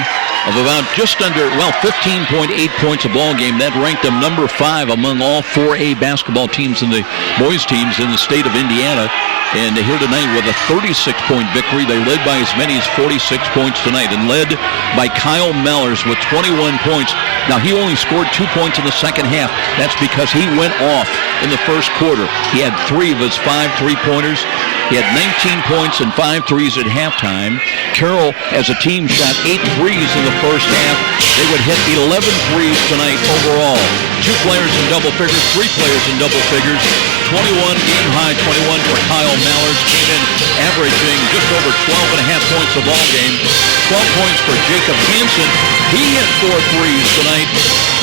of about just under, 15.8 points a ball game. That ranked them number 5 among all 4A basketball teams in the boys teams in the state of Indiana. And here tonight with a 36-point victory. They led by as many as 46 points tonight and led by Kyle Mellors with 21 points. Now, he only scored 2 points in the second half. That's because he went off in the first quarter. He had 3 of his 5 3-pointers. He had 19 points and 5 threes at halftime. Carroll, as a team, shot 8 threes in the first half. They would hit 11 threes tonight overall. 2 players in double figures, 3 players in double figures. 21, game high 21 for Kyle Mellors. Came in averaging just over 12.5 points a ball game. 12 points for Jacob Hansen. He hit 4 threes tonight.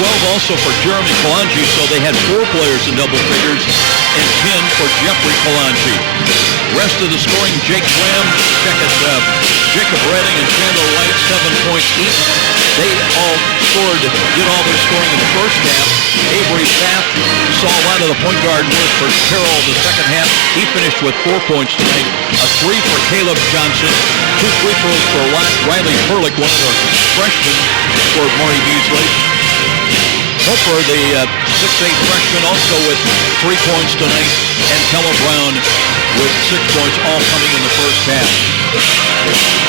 12 also for Jeremy Kalanji, so they had 4 players in double figures, and 10 for Jeffrey Kalanji. Rest of the scoring, Jake Graham, Jacob Redding and Chandler White, 7 points each. They all did all their scoring in the first half. Avery Pfaff saw a lot of the point guard work for Carroll in the second half. He finished with 4 points tonight. A 3 for Caleb Johnson. 2 free throws for Riley Perlick, one of the freshmen for Maury Beasley. Hooper, the 6'8 freshman, also with 3 points tonight. And Keller Brown with 6 points, all coming in the first half.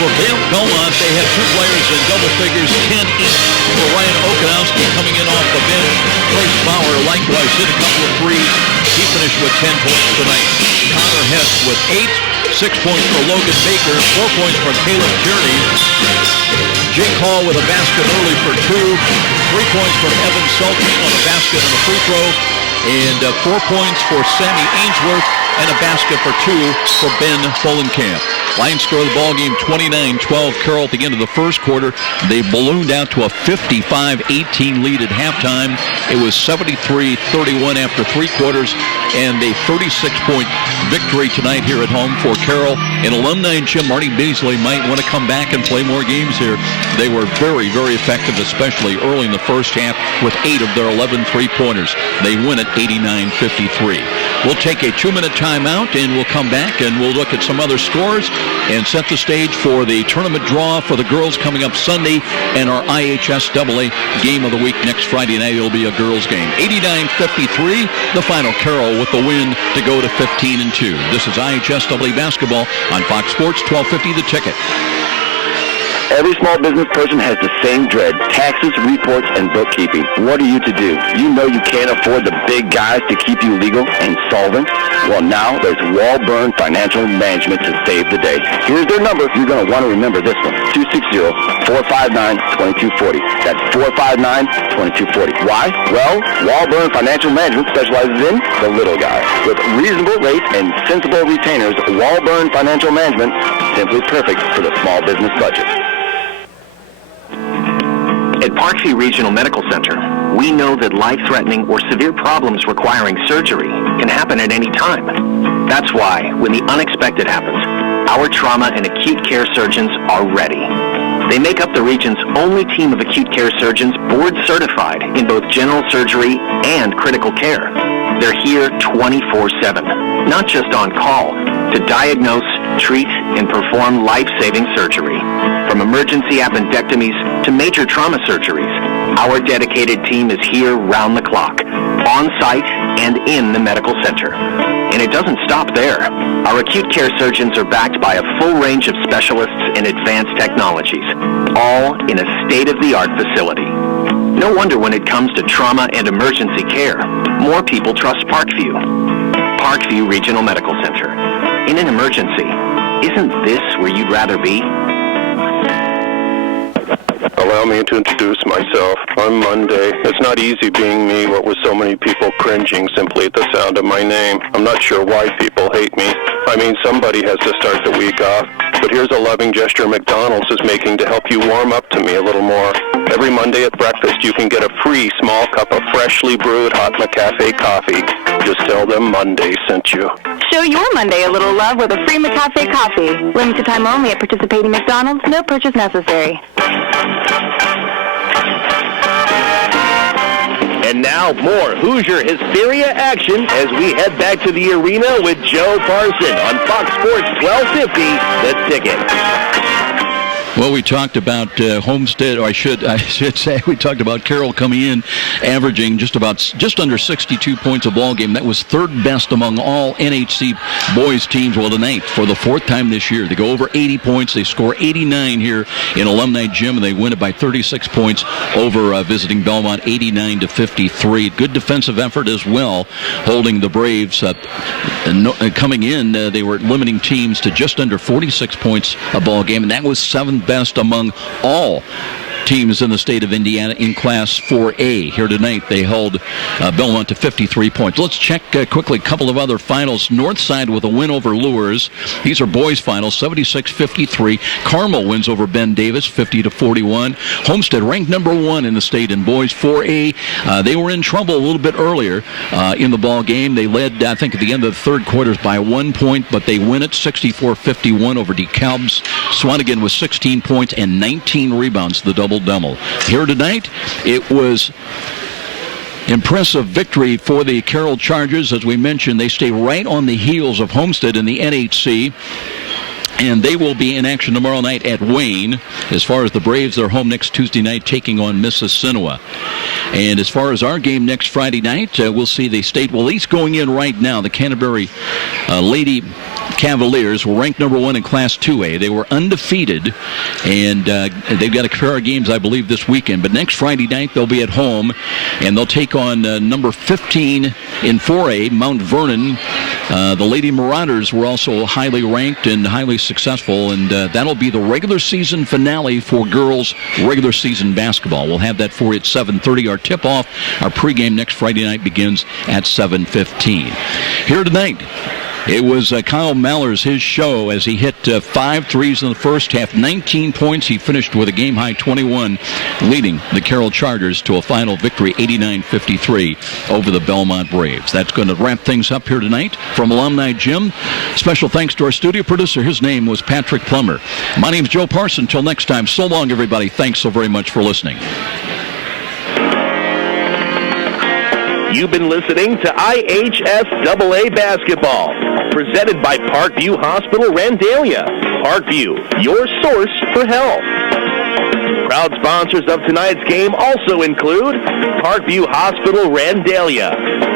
For Bellmont, they had 2 players in double figures, 10 each for Ryan Okanowski coming in off the bench. Trace Bauer likewise hit a couple of threes. He finished with 10 points tonight. Connor Hess with 8, 6 points for Logan Baker, 4 points for Caleb Tierney. Jake Hall with a basket early for 2, 3 points from Evan Sultan on a basket and a free throw, and 4 points for Sammy Ainsworth and a basket for 2 for Ben Folenkamp. Lions score the ball game 29-12. Carroll at the end of the first quarter. They ballooned out to a 55-18 lead at halftime. It was 73-31 after 3 quarters, and a 36-point victory tonight here at home for Carroll. And alumni Jim Marty Beasley might want to come back and play more games here. They were very, very effective, especially early in the first half with 8 of their 11 3-pointers. They win at 89-53. We'll take a 2-minute timeout, and we'll come back and we'll look at some other scores and set the stage for the tournament draw for the girls coming up Sunday and our IHSAA game of the week next Friday night. It'll be a girls game. 89-53, the final. Carroll with the win to go to 15-2. This is IHSAA basketball on Fox Sports 1250 The Ticket. Every small business person has the same dread: taxes, reports, and bookkeeping. What are you to do? You know you can't afford the big guys to keep you legal and solvent. Well, now there's Walburn Financial Management to save the day. Here's their number. You're going to want to remember this one: 260-459-2240. That's 459-2240. Why? Well, Walburn Financial Management specializes in the little guy. With reasonable rates and sensible retainers, Walburn Financial Management, simply perfect for the small business budget. At Parkview Regional Medical Center, we know that life-threatening or severe problems requiring surgery can happen at any time. That's why, when the unexpected happens, our trauma and acute care surgeons are ready. They make up the region's only team of acute care surgeons board certified in both general surgery and critical care. They're here 24/7, not just on call, to diagnose, treat, and perform life-saving surgery. From emergency appendectomies to major trauma surgeries, our dedicated team is here round the clock, on site and in the medical center. And it doesn't stop there. Our acute care surgeons are backed by a full range of specialists and advanced technologies, all in a state-of-the-art facility. No wonder when it comes to trauma and emergency care, more people trust Parkview. Parkview Regional Medical Center. In an emergency, isn't this where you'd rather be? Allow me to introduce myself. I'm Monday. It's not easy being me, what with so many people cringing simply at the sound of my name. I'm not sure why people hate me. I mean, somebody has to start the week off. But here's a loving gesture McDonald's is making to help you warm up to me a little more. Every Monday at breakfast, you can get a free small cup of freshly brewed hot McCafe coffee. Just tell them Monday sent you. Show your Monday a little love with a free McCafe coffee. Limited time only at participating McDonald's. No purchase necessary. And now more Hoosier Hysteria action as we head back to the arena with Joe Parson on Fox Sports 1250, The Ticket. Well, we talked about Homestead, or I should say, we talked about Carroll coming in, averaging just under 62 points a ball game. That was third best among all NHC boys teams. Well, tonight, for the fourth time this year, they go over 80 points. They score 89 here in Alumni Gym, and they win it by 36 points over visiting Bellmont, 89-53. Good defensive effort as well, holding the Braves. Coming in, they were limiting teams to just under 46 points a ball game, and that was seventh best among all teams in the state of Indiana in Class 4A. Here tonight, they held Bellmont to 53 points. Let's check quickly a couple of other finals. Northside with a win over Lures. These are boys finals, 76-53. Carmel wins over Ben Davis, 50-41. Homestead ranked number 1 in the state in boys 4A. They were in trouble a little bit earlier in the ball game. They led, I think, at the end of the third quarters by 1 point, but they win it 64-51 over DeKalb's. Swanigan with 16 points and 19 rebounds, the double. Here tonight, it was impressive victory for the Carroll Chargers. As we mentioned, they stay right on the heels of Homestead in the NHC. And they will be in action tomorrow night at Wayne. As far as the Braves, they're home next Tuesday night taking on Mississinawa. And as far as our game next Friday night, we'll see the state, well, at least going in right now, the Canterbury Lady Cavaliers were ranked number 1 in Class 2A. They were undefeated, and they've got a pair of games, I believe, this weekend. But next Friday night, they'll be at home, and they'll take on number 15 in 4A, Mount Vernon. The Lady Marauders were also highly ranked and highly successful, and that'll be the regular season finale for girls regular season basketball. We'll have that for you at 7:30. Our tip-off, our pregame next Friday night begins at 7:15. Here tonight, it was Kyle Mallers, his show, as he hit 5 threes in the first half, 19 points. He finished with a game-high 21, leading the Carroll Chargers to a final victory, 89-53, over the Bellmont Braves. That's going to wrap things up here tonight from Alumni Gym. Special thanks to our studio producer. His name was Patrick Plummer. My name is Joe Parson. Until next time, so long, everybody. Thanks so very much for listening. You've been listening to IHSAA Basketball, presented by Parkview Hospital, Randalia. Parkview, your source for health. Proud sponsors of tonight's game also include Parkview Hospital, Randalia.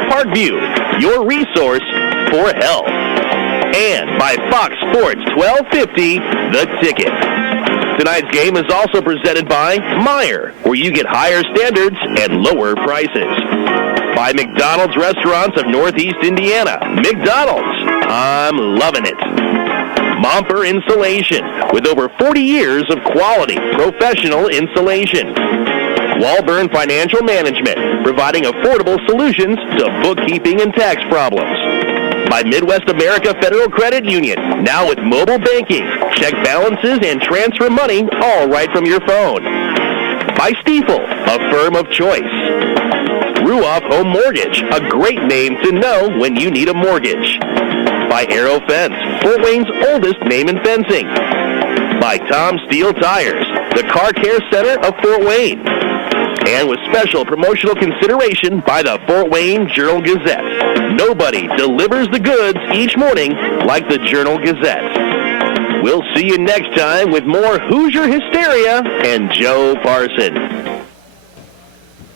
Parkview, your resource for health. And by Fox Sports 1250, The Ticket. Tonight's game is also presented by Meijer, where you get higher standards and lower prices. By McDonald's Restaurants of Northeast Indiana. McDonald's, I'm loving it. Momper Insulation, with over 40 years of quality, professional insulation. Walburn Financial Management, providing affordable solutions to bookkeeping and tax problems. By Midwest America Federal Credit Union, now with mobile banking. Check balances and transfer money all right from your phone. By Stiefel, a firm of choice. Ruoff Home Mortgage, a great name to know when you need a mortgage. By Arrow Fence, Fort Wayne's oldest name in fencing. By Tom Steel Tires, the car care center of Fort Wayne. And with special promotional consideration by the Fort Wayne Journal-Gazette. Nobody delivers the goods each morning like the Journal-Gazette. We'll see you next time with more Hoosier hysteria and Joe Parson.